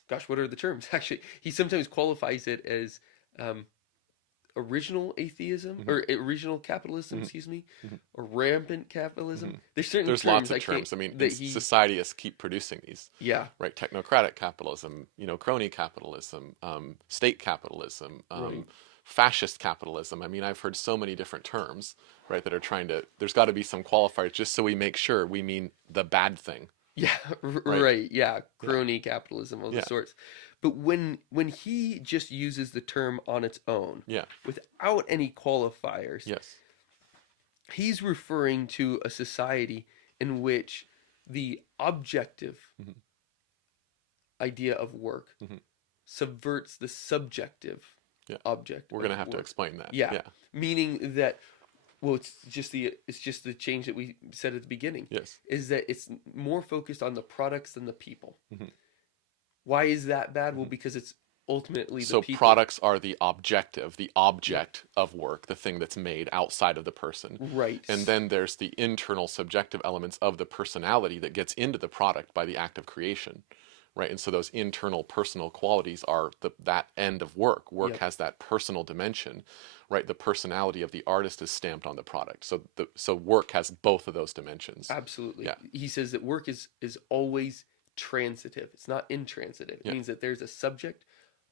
gosh, what are the terms? Actually, he sometimes qualifies it as um, original atheism Hmm. or original capitalism, Hmm. excuse me, Hmm. or rampant capitalism. Hmm. There's certain There's lots terms of I can't terms. I mean, that he society has keep producing these, yeah, right? Technocratic capitalism, crony capitalism, state capitalism, right. fascist capitalism. I mean, I've heard so many different terms, right, that are trying to, there's got to be some qualifiers just so we make sure we mean the bad thing, Yeah, right? right. Yeah, Yeah, crony capitalism of the yeah, sorts. But when he just uses the term on its own yeah, without any qualifiers, yes, he's referring to a society in which the objective hmm, idea of work hmm, subverts the subjective yeah. object We're of gonna have to work. explain that. Yeah, Yeah, meaning that well, it's just the change that we said at the beginning yes, is that it's more focused on the products than the people. hmm, Why is that bad? Well, hmm. because it's ultimately the So people. products are the objective, the Yeah, object of work, the thing that's made outside of the person. right. And then there's the internal subjective elements of the personality that gets into the product by the act of creation, right? And so those internal personal qualities are that end of work. Work Yep, has that personal dimension, right? The personality of the artist is stamped on the product. So work has both of those dimensions. absolutely. Yeah, He says that work is always transitive. It's not intransitive. It yeah, means that there's a subject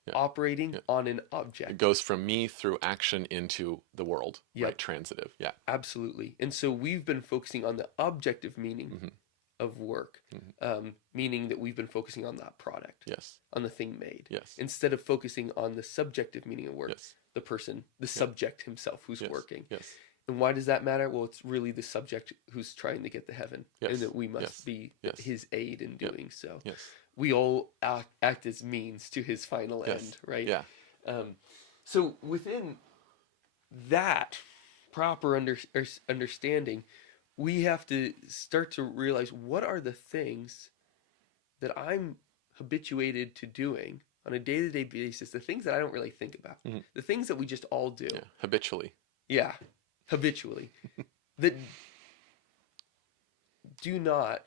yeah, operating yeah. on an It object. goes from me through action into the world, right? Yep, Transitive. Yeah. absolutely. And so we've been focusing on the objective meaning Hmm. of work, Hmm. meaning that we've been focusing on that product, Yes. on the thing made, Yes. instead of focusing on the subjective meaning of work, Yes. the person, the Yeah. subject himself who's Yes. working. Yes. And why does that matter? Well, it's really the subject who's trying to get to heaven, and Yes. that we must Yes. be Yes. his aid in Yep. doing so. Yes. We all act as means to his final Yes. end, right? Yeah. Um, so within that proper understanding, we have to start to realize what are the things that I'm habituated to doing on a day-to-day basis, the things that I don't really think about, Hmm. the things that we just all do. Yeah. Habitually. Yeah, habitually. That do not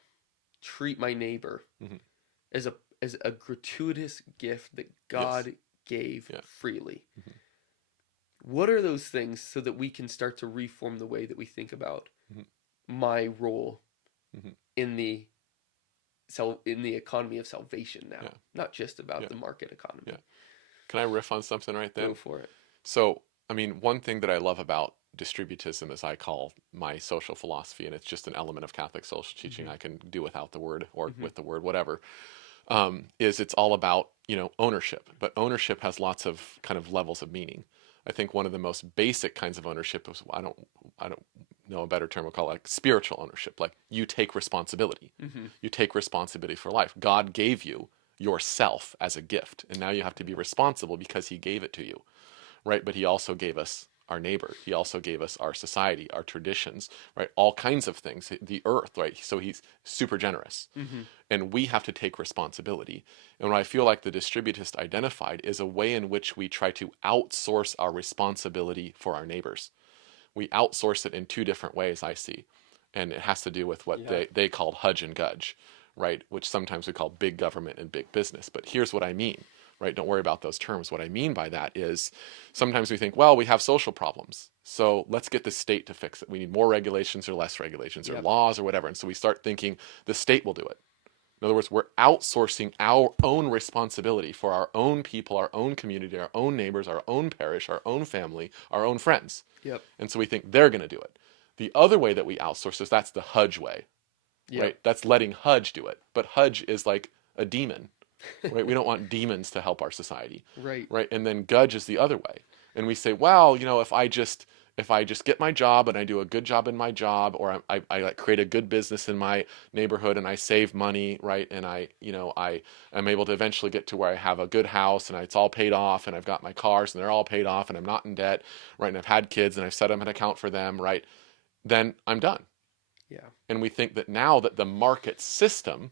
treat my neighbor Hmm. as a gratuitous gift that Yes. God gave Yeah. freely. Hmm. What are those things so that we can start to reform the way that we think about Hmm. my role Hmm. in the in the economy of salvation now, Yeah. not just about Yeah. the market Yeah. economy. Can I riff on something right Go then? for it. So, I mean, one thing that I love about distributism, as I call my social philosophy, and it's just an element of Catholic social teaching, Hmm. I can do without the word or Hmm. with the word, whatever, is it's all about, ownership. But ownership has lots of kind of levels of meaning. I think one of the most basic kinds of ownership is, I don't know a better term, we'll call it like spiritual ownership. Like you take responsibility. Hmm. You take responsibility for life. God gave you yourself as a gift, and now you have to be responsible because he gave it to you, right? But he also gave us our neighbor. He also gave us our society, our traditions, right? All kinds of things, the earth, right? So he's super generous. Hmm. And we have to take responsibility. And what I feel like the distributist identified is a way in which we try to outsource our responsibility for our neighbors. We outsource it in two different ways, I see. And it has to do with what Yeah. they called hudge and gudge, right? Which sometimes we call big government and big business. But here's what I mean, right? Don't worry about those terms. What I mean by that is sometimes we think, well, we have social problems. So let's get the state to fix it. We need more regulations or less regulations or Yep. laws or whatever. And so we start thinking the state will do it. In other words, we're outsourcing our own responsibility for our own people, our own community, our own neighbors, our own parish, our own family, our own friends. Yep. And so we think they're going to do it. The other way that we outsource is that's the Hudge way, Yep. right? That's letting Hudge do it. But Hudge is like a demon, right? We don't want demons to help our society, Right. right? And then Gudge is the other way. And we say, well, if I just get my job and I do a good job in my job, or I like create a good business in my neighborhood and I save money, right? And I am able to eventually get to where I have a good house and it's all paid off and I've got my cars and they're all paid off and I'm not in debt, right? And I've had kids and I've set up an account for them, right? Then I'm done. Yeah. And we think that now that the market system,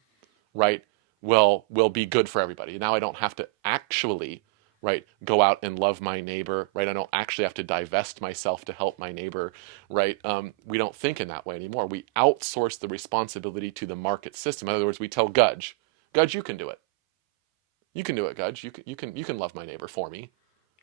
right, will be good for everybody. Now I don't have to actually, right, go out and love my neighbor, right? I don't actually have to divest myself to help my neighbor, right? We don't think in that way anymore. We outsource the responsibility to the market system. In other words, we tell Gudge, Gudge, you can do it. You can do it, Gudge. You can love my neighbor for me,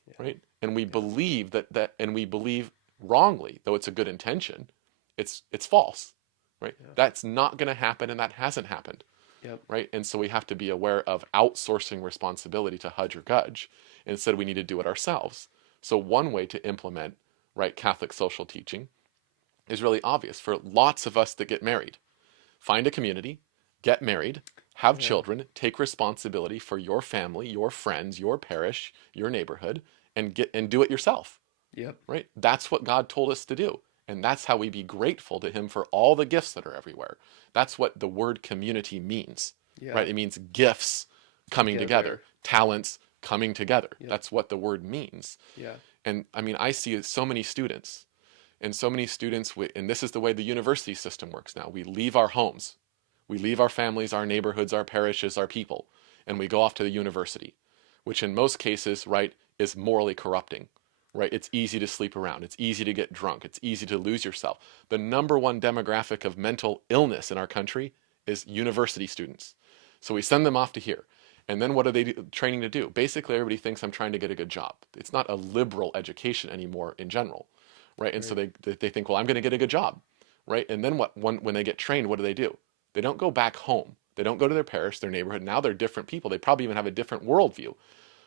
Yeah. right? And we Yeah. believe and we believe wrongly, though it's a good intention, it's false, right? Yeah. That's not going to happen, and that hasn't happened, Yep. right? And so we have to be aware of outsourcing responsibility to Hudge or Gudge. Instead, we need to do it ourselves. So one way to implement, right, Catholic social teaching is really obvious for lots of us that get married. Find a community, get married, have Yeah. children, take responsibility for your family, your friends, your parish, your neighborhood, and do it yourself, Yep. right? That's what God told us to do. And that's how we be grateful to him for all the gifts that are everywhere. That's what the word community means, Yeah. right? It means gifts coming together, Together. talents coming together. Yep. That's what the word means. Yeah. And I mean, I see so many students, and so many students, and this is the way the university system works now. We leave our homes, we leave our families, our neighborhoods, our parishes, our people, and we go off to the university, which in most cases, right, is morally corrupting, right? It's easy to sleep around. It's easy to get drunk. It's easy to lose yourself. The number one demographic of mental illness in our country is university students. So we send them off to here. And then what are they training to do? Basically, everybody thinks I'm trying to get a good job. It's not a liberal education anymore in general, right? And so Right. they think, well, I'm going to get a good job, right? And then when they get trained, what do? They don't go back home. They don't go to their parish, their neighborhood. Now they're different people. They probably even have a different worldview.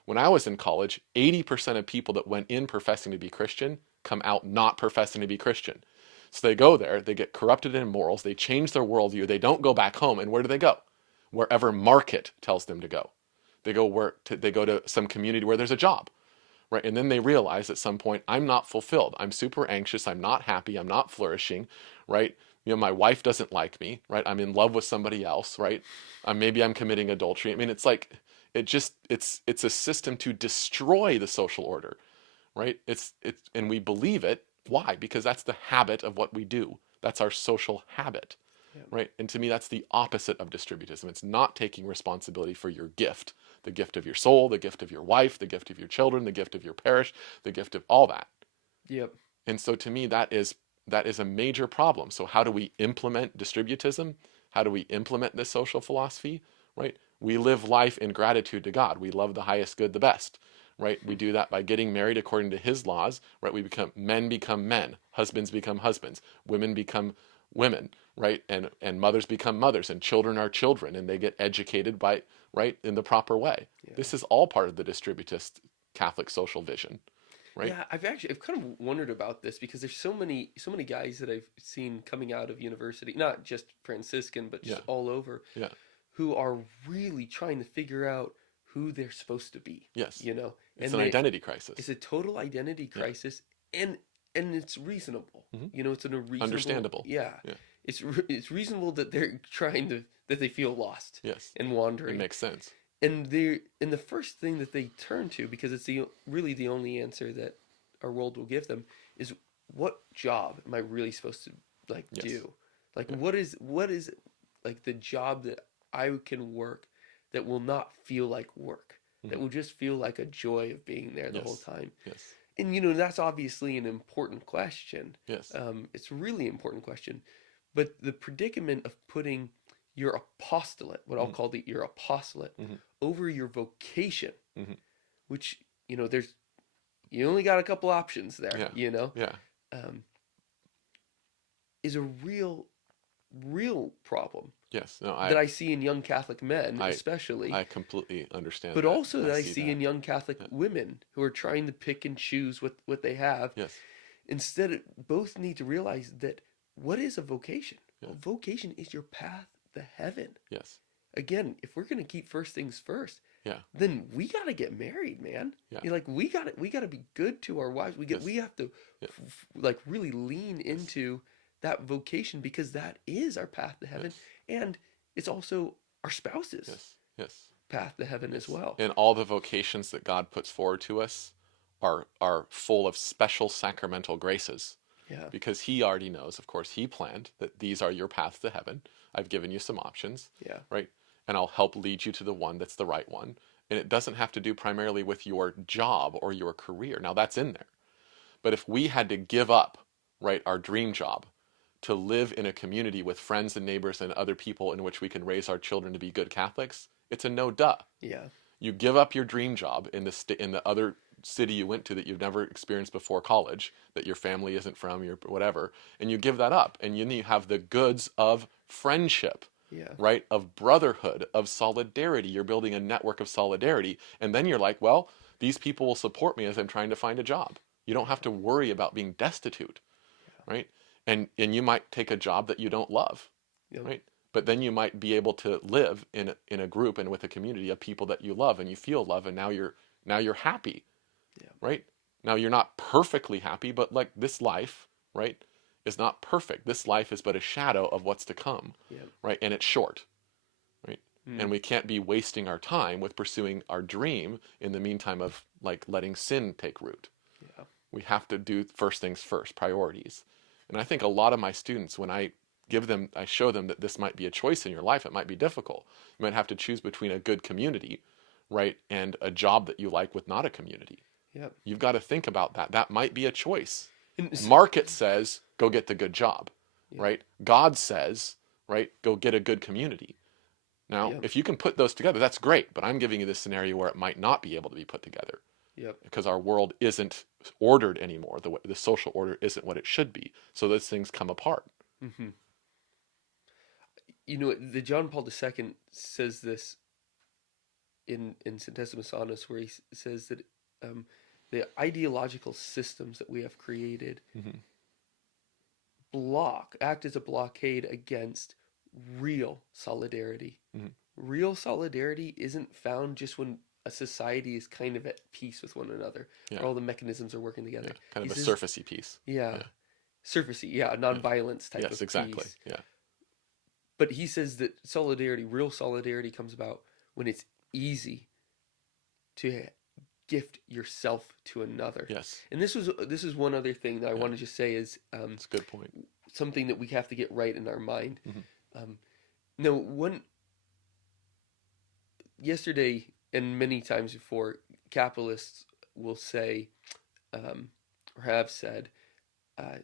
When I was in college, 80% of people that went in professing to be Christian come out not professing to be Christian. So they go there, they get corrupted in morals, they change their worldview, they don't go back home, and where do they go? Wherever market tells them to go. They go to some community where there's a job, right? And then they realize at some point, I'm not fulfilled. I'm super anxious. I'm not happy. I'm not flourishing, right? My wife doesn't like me, right? I'm in love with somebody else, right? Maybe I'm committing adultery. I mean, it's like, it's a system to destroy the social order, right? And we believe it. Why? Because that's the habit of what we do. That's our social habit, Yep. right? And to me, that's the opposite of distributism. It's not taking responsibility for your gift, the gift of your soul, the gift of your wife, the gift of your children, the gift of your parish, the gift of all that. Yep. And so to me, that is a major problem. So how do we implement distributism? How do we implement this social philosophy? Right? We live life in gratitude to God. We love the highest good the best. Right? We do that by getting married according to his laws. Right? Men become men, husbands become husbands, women become women, right? And mothers become mothers, and children are children, and they get educated by, right, in the proper way. Yeah. This is all part of the distributist Catholic social vision, right? Yeah, I've kind of wondered about this because there's so many guys that I've seen coming out of university, not just Franciscan, but just Yeah, all over, yeah, who are really trying to figure out who they're supposed to be, yes. you know, It's and an they identity crisis. it's a total identity Yeah. crisis, and it's reasonable, Hmm. you know, it's a reasonable, Understandable. yeah, Yeah. it's reasonable that they're trying to that they feel lost Yes. and It wandering, makes sense. and the first thing that they turn to, because it's really the only answer that our world will give them, is what job am I really supposed to like Yes. do? Like Yeah. what is like the job that I can work that will not feel like work, that Mhm. will just feel like a joy of being there the whole Yes. time. Yes. And that's obviously an important question. Yes. It's a really important question, but the predicament of putting your apostolate, what I'll Hmm. call your apostolate, Hmm. over your vocation, Hmm. which there's you only got a couple options there, Yeah. Yeah. um, is a real problem Yes. No, that I see in young Catholic men, I, especially, I completely understand but that. also I that I see see that. in young Catholic Yeah. women who are trying to pick and choose what they have. Yes. Instead, both need to realize that what is a vocation? Yeah. Well, vocation is your path to heaven. Yes. Again, if we're gonna keep first things first, Yeah. then we gotta get married, man. Yeah. Like we gotta be good to our wives. Yes. We have to Yeah. like really lean Yes. into that vocation, because that is our path to heaven, Yes. and it's also our spouse's Yes. Yes. path to heaven as Yes. well. And all the vocations that God puts forward to us are full of special sacramental graces, Yeah, because he already knows, of course, he planned that these are your paths to heaven. I've given you some options, yeah, right? And I'll help lead you to the one that's the right one. And it doesn't have to do primarily with your job or your career. Now that's in there. But if we had to give up, right, our dream job to live in a community with friends and neighbors and other people in which we can raise our children to be good Catholics, it's a no duh. yeah, You give up your dream job in the other city you went to that you've never experienced before college, that your family isn't from, your whatever, and you give that up, and you have the goods of friendship, yeah, right? Of brotherhood, of solidarity. You're building a network of solidarity, and then you're like, well, these people will support me as I'm trying to find a job. You don't have to worry about being destitute, right? And you might take a job that you don't love, yeah, right? But then you might be able to live in a group and with a community of people that you love, and you feel love, and now you're happy, yeah, right? Now you're not perfectly happy, but like this life, right, is not perfect. This life is but a shadow of what's to come, yeah. right? And it's short, right? And Mm, we can't be wasting our time with pursuing our dream in the meantime of like letting sin take root. yeah, We have to do first things first, priorities. And I think a lot of my students, when I show them that this might be a choice in your life, it might be difficult. You might have to choose between a good community, right, and a job that you like with not a community. yeah. You've got to think about that. That might be a choice. And Market says, go get the good job, yeah, right? God says, right, go get a good community. Now, yeah, if you can put those together, that's great. But I'm giving you this scenario where it might not be able to be put together, yeah. because our world isn't ordered anymore. The social order isn't what it should be. So those things come apart. Hmm. The John Paul II says this in Centesimus Annus, where he says that um, the ideological systems that we have created Hmm. act as a blockade against real solidarity. Hmm. Real solidarity isn't found just when a society is kind of at peace with one another, Yeah, or all the mechanisms are working yeah, together. kind He of a says, surfacey piece. yeah, Yeah, surfacey, yeah, yeah, nonviolence type yes, of exactly. peace. Yeah, But he says that real solidarity, comes about when it's easy to gift yourself to another. yes, And this is one other thing that I yeah. want to just say is That's a good point. something that we have to get right in our mind. Hmm. Um, no, one yesterday and many times before, capitalists will say, or have said, uh,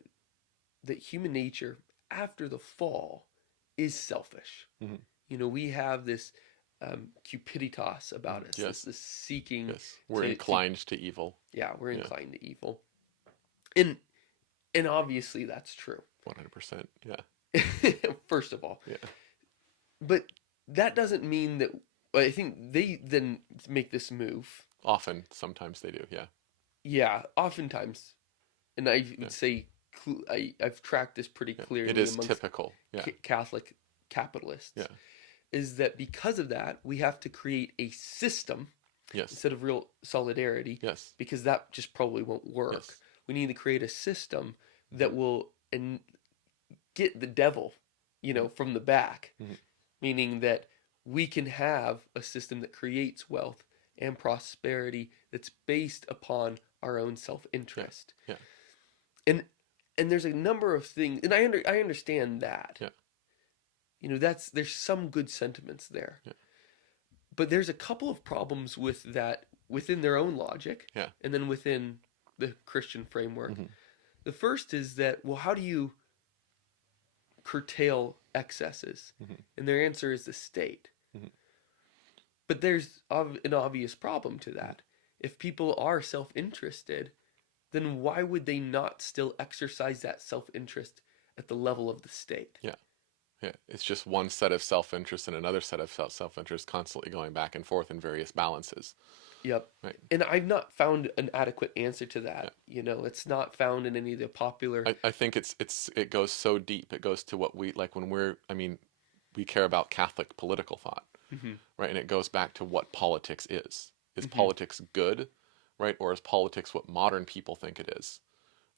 that human nature after the fall is selfish. Hmm. We have this cupiditas about us, Yes, this seeking yes, we're to inclined to evil. yeah, we're Yeah, inclined to evil, and and obviously that's true. 100%. Yeah, first of all. Yeah. But that doesn't mean that. I think they then make this move. Often, sometimes they do. Yeah. Yeah, oftentimes, and I Yeah. would say I've tracked this pretty Yeah. It clearly is amongst typical. Yeah. Catholic capitalists, Yeah. is that because of that we have to create a system Yes. instead of real solidarity, Yes. because that just probably won't work. Yes. We need to create a system Mm-hmm. that will get the devil, from the back, Mm-hmm. meaning that we can have a system that creates wealth and prosperity that's based upon our own Yeah. self-interest. Yeah. And there's a number of things, and I understand that. Yeah. There's some good sentiments there. Yeah. But there's a couple of problems with that within their own logic, Yeah. and then within the Christian framework. Mm-hmm. The first is that, well, how do you curtail excesses? Mm-hmm. And their answer is the state. Mm-hmm. But there's an obvious problem to that. If people are self-interested, then why would they not still exercise that self-interest at the level of the state? Yeah. Yeah. It's just one set of self-interest and another set of self-interest constantly going back and forth in various balances. Yep. Right. And I've not found an adequate answer to that. Yeah. It's not found in any of the popular. I think it goes so deep. It goes to what we like when we care about Catholic political thought, Mm-hmm. right? And it goes back to what politics is. Is Mm-hmm. politics good, right? Or is politics what modern people think it is,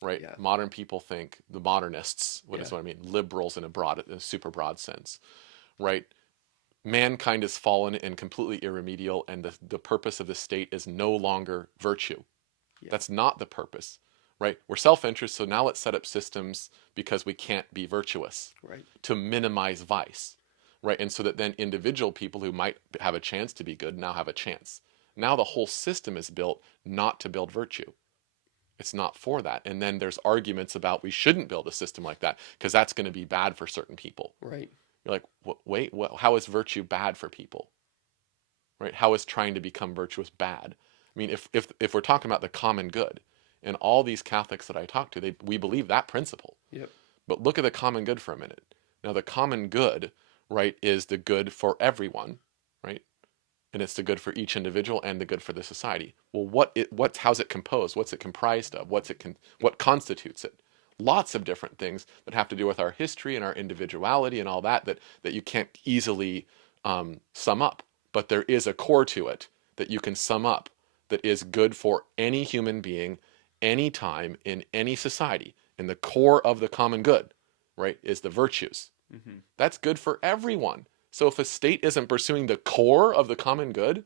right? Yeah. Modern people think, the modernists, Yeah. is what I mean, liberals in a super broad sense, right? Mankind has fallen and completely irremediable, and the purpose of the state is no longer virtue. Yeah. That's not the purpose, right? We're self-interest, so now let's set up systems because we can't be virtuous, Right. to minimize vice, right? And so that then individual people who might have a chance to be good now have a chance. Now the whole system is built not to build virtue. It's not for that. And then there's arguments about we shouldn't build a system like that because that's going to be bad for certain people. Right. You're like, wait, how is virtue bad for people? Right? How is trying to become virtuous bad? I mean, if we're talking about the common good, and all these Catholics that I talk to, we believe that principle. Yep. But look at the common good for a minute. Now, the common good, right, is the good for everyone, right? And it's the good for each individual and the good for the society. Well, how's it composed? What's it comprised of? What constitutes it? Lots of different things that have to do with our history and our individuality and all that you can't easily sum up. But there is a core to it that you can sum up that is good for any human being, any time, in any society. And the core of the common good, right, is the virtues. Mm-hmm. That's good for everyone. So if a state isn't pursuing the core of the common good,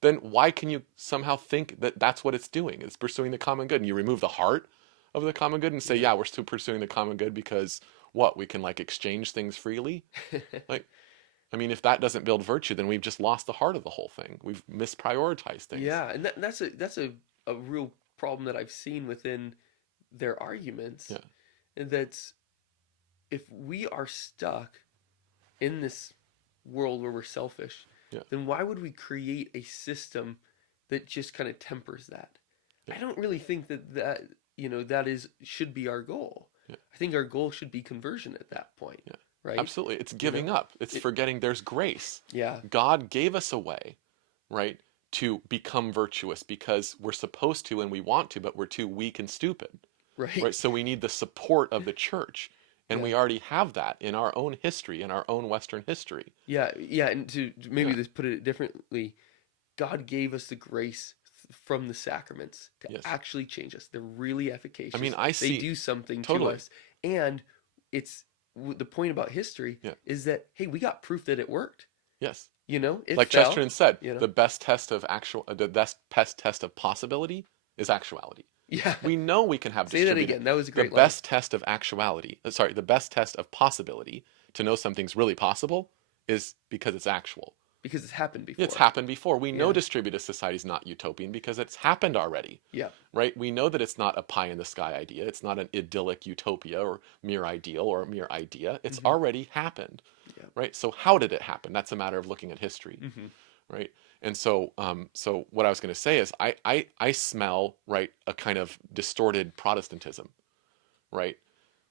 then why can you somehow think that that's what it's doing? It's pursuing the common good. And you remove the heart of the common good and say, yeah, we're still pursuing the common good because we can exchange things freely? If that doesn't build virtue, then we've just lost the heart of the whole thing. We've misprioritized things. Yeah, and that's a real problem that I've seen within their arguments. Yeah. And that's, if we are stuck in this world where we're selfish, then why would we create a system that just kind of tempers that? Yeah. I don't really think that should be our goal. Yeah. I think our goal should be conversion at that point. Yeah. Right? Absolutely. It's giving up. It's forgetting there's grace. Yeah. God gave us a way, right, to become virtuous because we're supposed to and we want to, but we're too weak and stupid. Right. So we need the support of the church. And we already have that in our own history, in our own Western history. Yeah, and to maybe just put it differently, God gave us the grace from the sacraments to actually change us. They're really efficacious. They do something to us. And it's the point about history is that, hey, we got proof that it worked. Yes. It Chesterton said, the best test of possibility is actuality. Yeah. We know we can have Say that again. That was a great line. The best test of the best test of possibility to know something's really possible is because it's actual. Because it's happened before. It's happened before. We know distributive society is not utopian because it's happened already. Yeah. Right? We know that it's not a pie in the sky idea. It's not an idyllic utopia or mere ideal or a mere idea. It's already happened. Yeah. Right? So how did it happen? That's a matter of looking at history. Mm-hmm. Right? And so what I was going to say is I smell, right, a kind of distorted Protestantism, right,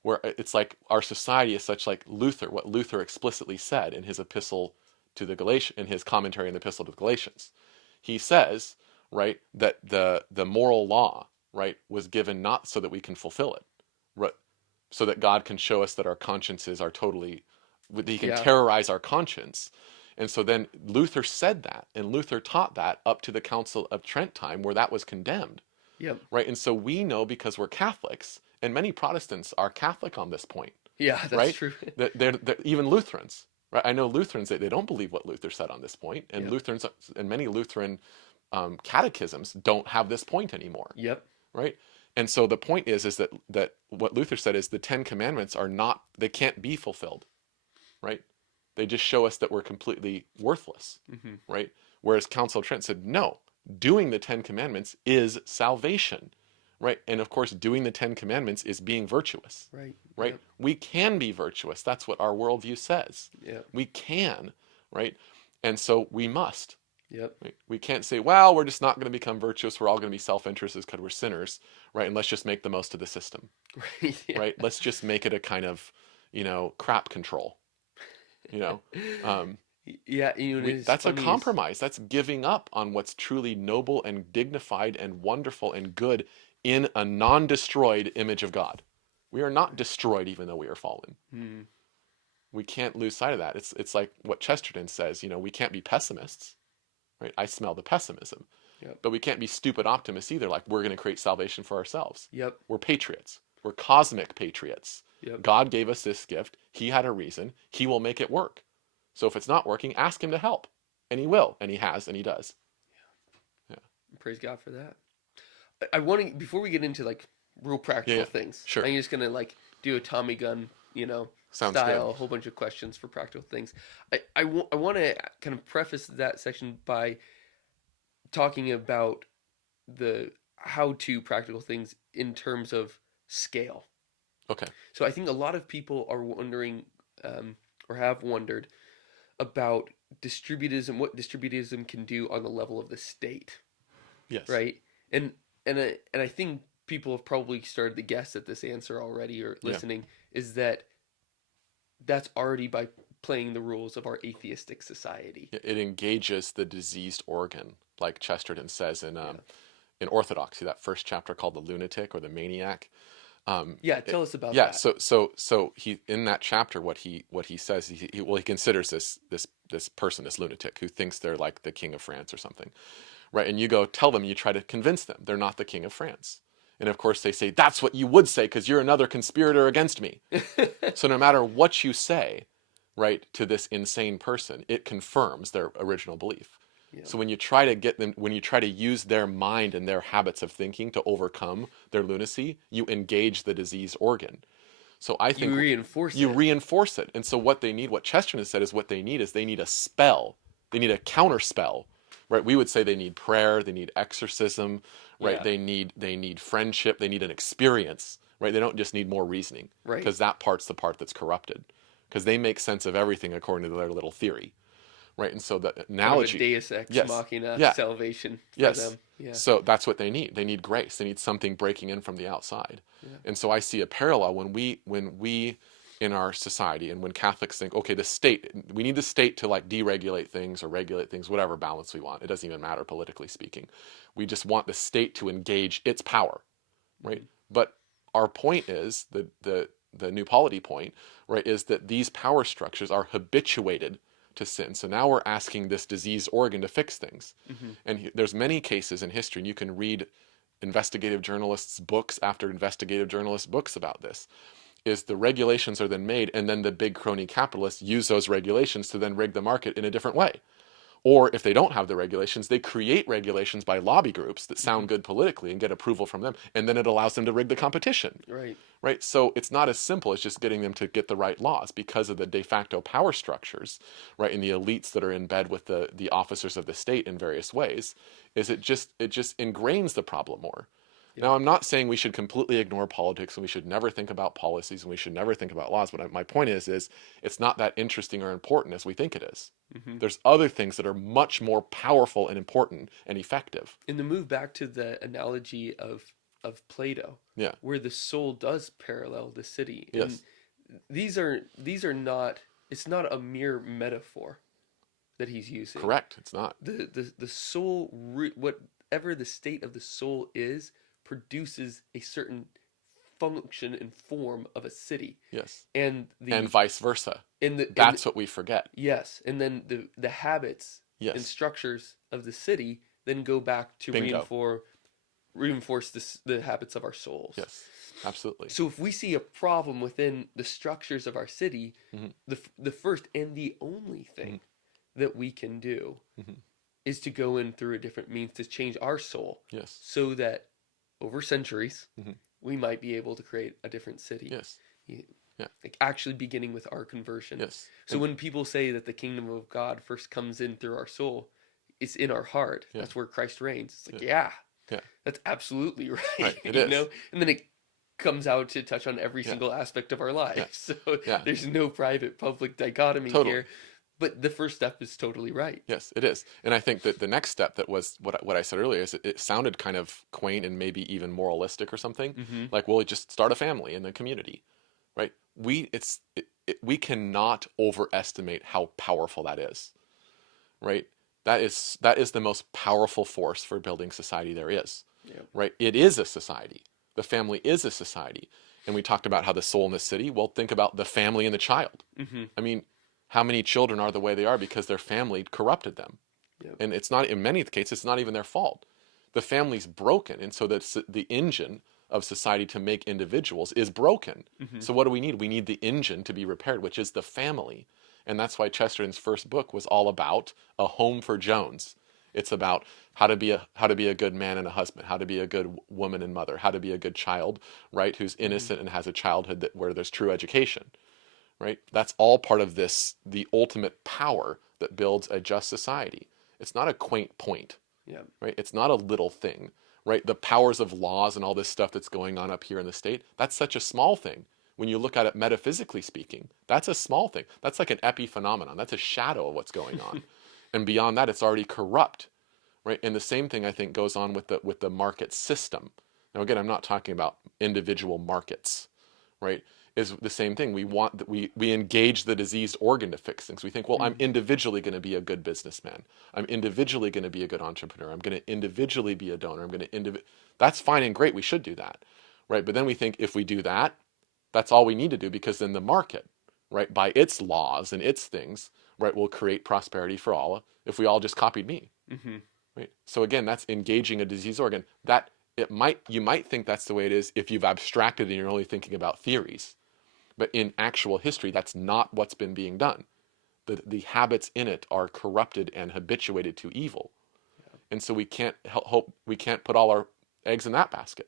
where it's like our society is such like Luther, what Luther explicitly said in his epistle to the Galatians, in his commentary in the epistle to the Galatians. He says, right, that the moral law, right, was given not so that we can fulfill it, right, so that God can show us that our consciences are totally, that he can Yeah. terrorize our conscience. And so then Luther said that, and Luther taught that up to the Council of Trent time, where that was condemned, Yep. right? And so we know, because we're Catholics, and many Protestants are Catholic on this point, Yeah, that's right? true. That they're even Lutherans, right? I know Lutherans, they don't believe what Luther said on this point, and Yep. Lutherans and many Lutheran catechisms don't have this point anymore, Yep. right? And so the point is that what Luther said is the Ten Commandments are not, they can't be fulfilled, right? They just show us that we're completely worthless, Mm-hmm. right? Whereas Council of Trent said, no, doing the Ten Commandments is salvation, right? And of course, doing the Ten Commandments is being virtuous, Right. right? Yep. We can be virtuous. That's what our worldview says. Yep. We can, right? And so we must. Yep. Right? We can't say, well, we're just not going to become virtuous. We're all going to be self-interested because we're sinners, right? And let's just make the most of the system, Right. Yeah. right? Let's just make it a kind of, crap control, you know? Yeah. It's That's a funny compromise. That's giving up on what's truly noble and dignified and wonderful and good in a non-destroyed image of God. We are not destroyed even though we are fallen. Hmm. We can't lose sight of that. It's like what Chesterton says, we can't be pessimists, right? I smell the pessimism. Yep. But we can't be stupid optimists either, like we're going to create salvation for ourselves. Yep. We're patriots. We're cosmic patriots. Yep. God gave us this gift. He had a reason. He will make it work. So if it's not working, ask him to help. And he will. And he has, and he does. Yeah. Praise God for that. I want to, before we get into like real practical Yeah, things, sure. I'm just gonna like do a Tommy gun, Sounds style, good. a whole bunch of questions for practical things. I want to kind of preface that section by talking about the how to practical things in terms of scale. Okay. So I think a lot of people are wondering, or have wondered, about distributism, what distributism can do on the level of the state, Yes. right? And I think people have probably started to guess at this answer already or listening, is that that's already by playing the rules of our atheistic society. It engages the diseased organ, like Chesterton says in Orthodoxy, that first chapter called the lunatic or the maniac. Yeah, tell us about Yeah, that. so he, in that chapter, what he says, he considers this person, this lunatic, who thinks they're like the king of France or something, right? And you go tell them, you try to convince them they're not the king of France, and of course they say, that's what you would say because you're another conspirator against me. So no matter what you say, right, to this insane person, it confirms their original belief. Yeah. So when you try to get them, when you try to use their mind and their habits of thinking to overcome their lunacy, you engage the diseased organ. So I think You reinforce you it. reinforce it. And so what they need, what Chesterton has said is what they need is they need a spell. They need a counter spell, right? We would say they need prayer, they need exorcism, right? Yeah. They need friendship, they need an experience, right? They don't just need more reasoning, Right. because that part's the part that's corrupted, because they make sense of everything according to their little theory. Right, and so the analogy, Kind of a Deus Ex yes, Machina yeah, salvation for yes. them. Yeah. So that's what they need. They need grace. They need something breaking in from the outside. Yeah. And so I see a parallel when we in our society, and when Catholics think, okay, the state, we need the state to like deregulate things or regulate things, whatever balance we want. It doesn't even matter politically speaking. We just want the state to engage its power, right? But our point is the new polity point, right, is that these power structures are habituated to sin. So now we're asking this diseased organ to fix things. Mm-hmm. And there's many cases in history, and you can read investigative journalists' books after investigative journalists' books about this, is the regulations are then made, and then the big crony capitalists use those regulations to then rig the market in a different way. Or if they don't have the regulations, they create regulations by lobby groups that sound good politically and get approval from them, and then it allows them to rig the competition. Right. Right? So it's not as simple as just getting them to get the right laws, because of the de facto power structures, right, and the elites that are in bed with the officers of the state in various ways, is it just ingrains the problem more. Now, I'm not saying we should completely ignore politics and we should never think about policies and we should never think about laws, but my point is it's not that interesting or important as we think it is. Mm-hmm. There's other things that are much more powerful and important and effective. In the move back to the analogy of of Plato, Yeah. where the soul does parallel the city. And Yes. these are not, it's not a mere metaphor that he's using. Correct. It's not. The soul, whatever the state of the soul is, produces a certain function and form of a city. Yes. And And vice versa. in the That's what we forget. yes, and then the habits and Yes. structures of the city then go back to Bingo. reinforce the habits of our souls. Yes. Absolutely. So if we see a problem within the structures of our city, Mhm. the first and the only thing that we can do Mhm. is to go in through a different means to change our soul, Yes. so that over centuries Mhm. we might be able to create a different city. Yes. Yeah. Like actually beginning with our conversion. Yes. So when people say that the kingdom of God first comes in through our soul, it's in our heart. Yeah. That's where Christ reigns. It's like, Yeah. that's absolutely right. Right, it you is. know? And then it comes out to touch on every Yeah. single aspect of our life. Yeah. So Yeah. there's no private public dichotomy Totally. here. But the first step is totally right. Yes, it is. And I think that the next step that was what I said earlier is it sounded kind of quaint and maybe even moralistic or something. Mm-hmm. Like, well, just start a family in the community, right? We cannot overestimate how powerful that is, right? That is the most powerful force for building society there is, Yeah. right? It is a society. The family is a society. And we talked about how the soul in the city, well, think about the family and the child. Mm-hmm. I mean, how many children are the way they are because their family corrupted them? Yep. And it's not, in many cases, it's not even their fault. The family's broken, and so the engine of society to make individuals is broken. Mm-hmm. So what do we need? We need the engine to be repaired, which is the family. And that's why Chesterton's first book was all about a home for Jones. It's about how to be a good man and a husband, how to be a good woman and mother, how to be a good child, right? Who's innocent and has a childhood where there's true education. Right? That's all part of this, the ultimate power that builds a just society. It's not a quaint point, Yeah. right? It's not a little thing, right? The powers of laws and all this stuff that's going on up here in the state, that's such a small thing. When you look at it metaphysically speaking, that's a small thing. That's like an epiphenomenon. That's a shadow of what's going on. And beyond that, it's already corrupt, right? And the same thing I think goes on with the market system. Now again, I'm not talking about individual markets, right? Is the same thing. We want that we engage the diseased organ to fix things. We think, well, I'm individually going to be a good businessman. I'm individually going to be a good entrepreneur. I'm going to individually be a donor. I'm going to That's fine and great. We should do that, right? But then we think if we do that, that's all we need to do, because then the market, right, by its laws and its things, right, will create prosperity for all if we all just copied me, Mm-hmm. right? So again, that's engaging a diseased organ. That you might think that's the way it is if you've abstracted and you're only thinking about theories. But in actual history, that's not what's been being done. The habits in it are corrupted and habituated to evil. Yeah. And so we can't put all our eggs in that basket.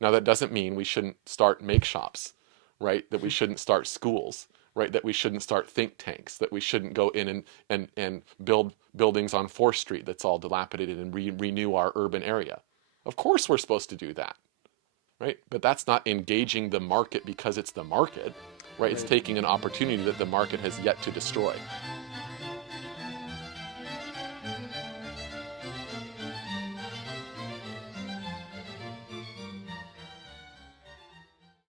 Now that doesn't mean we shouldn't start make shops, right? That we shouldn't start schools, right? That we shouldn't start think tanks, that we shouldn't go in and build buildings on 4th Street that's all dilapidated and renew our urban area. Of course we're supposed to do that. Right? But that's not engaging the market because it's the market, right? It's taking an opportunity that the market has yet to destroy.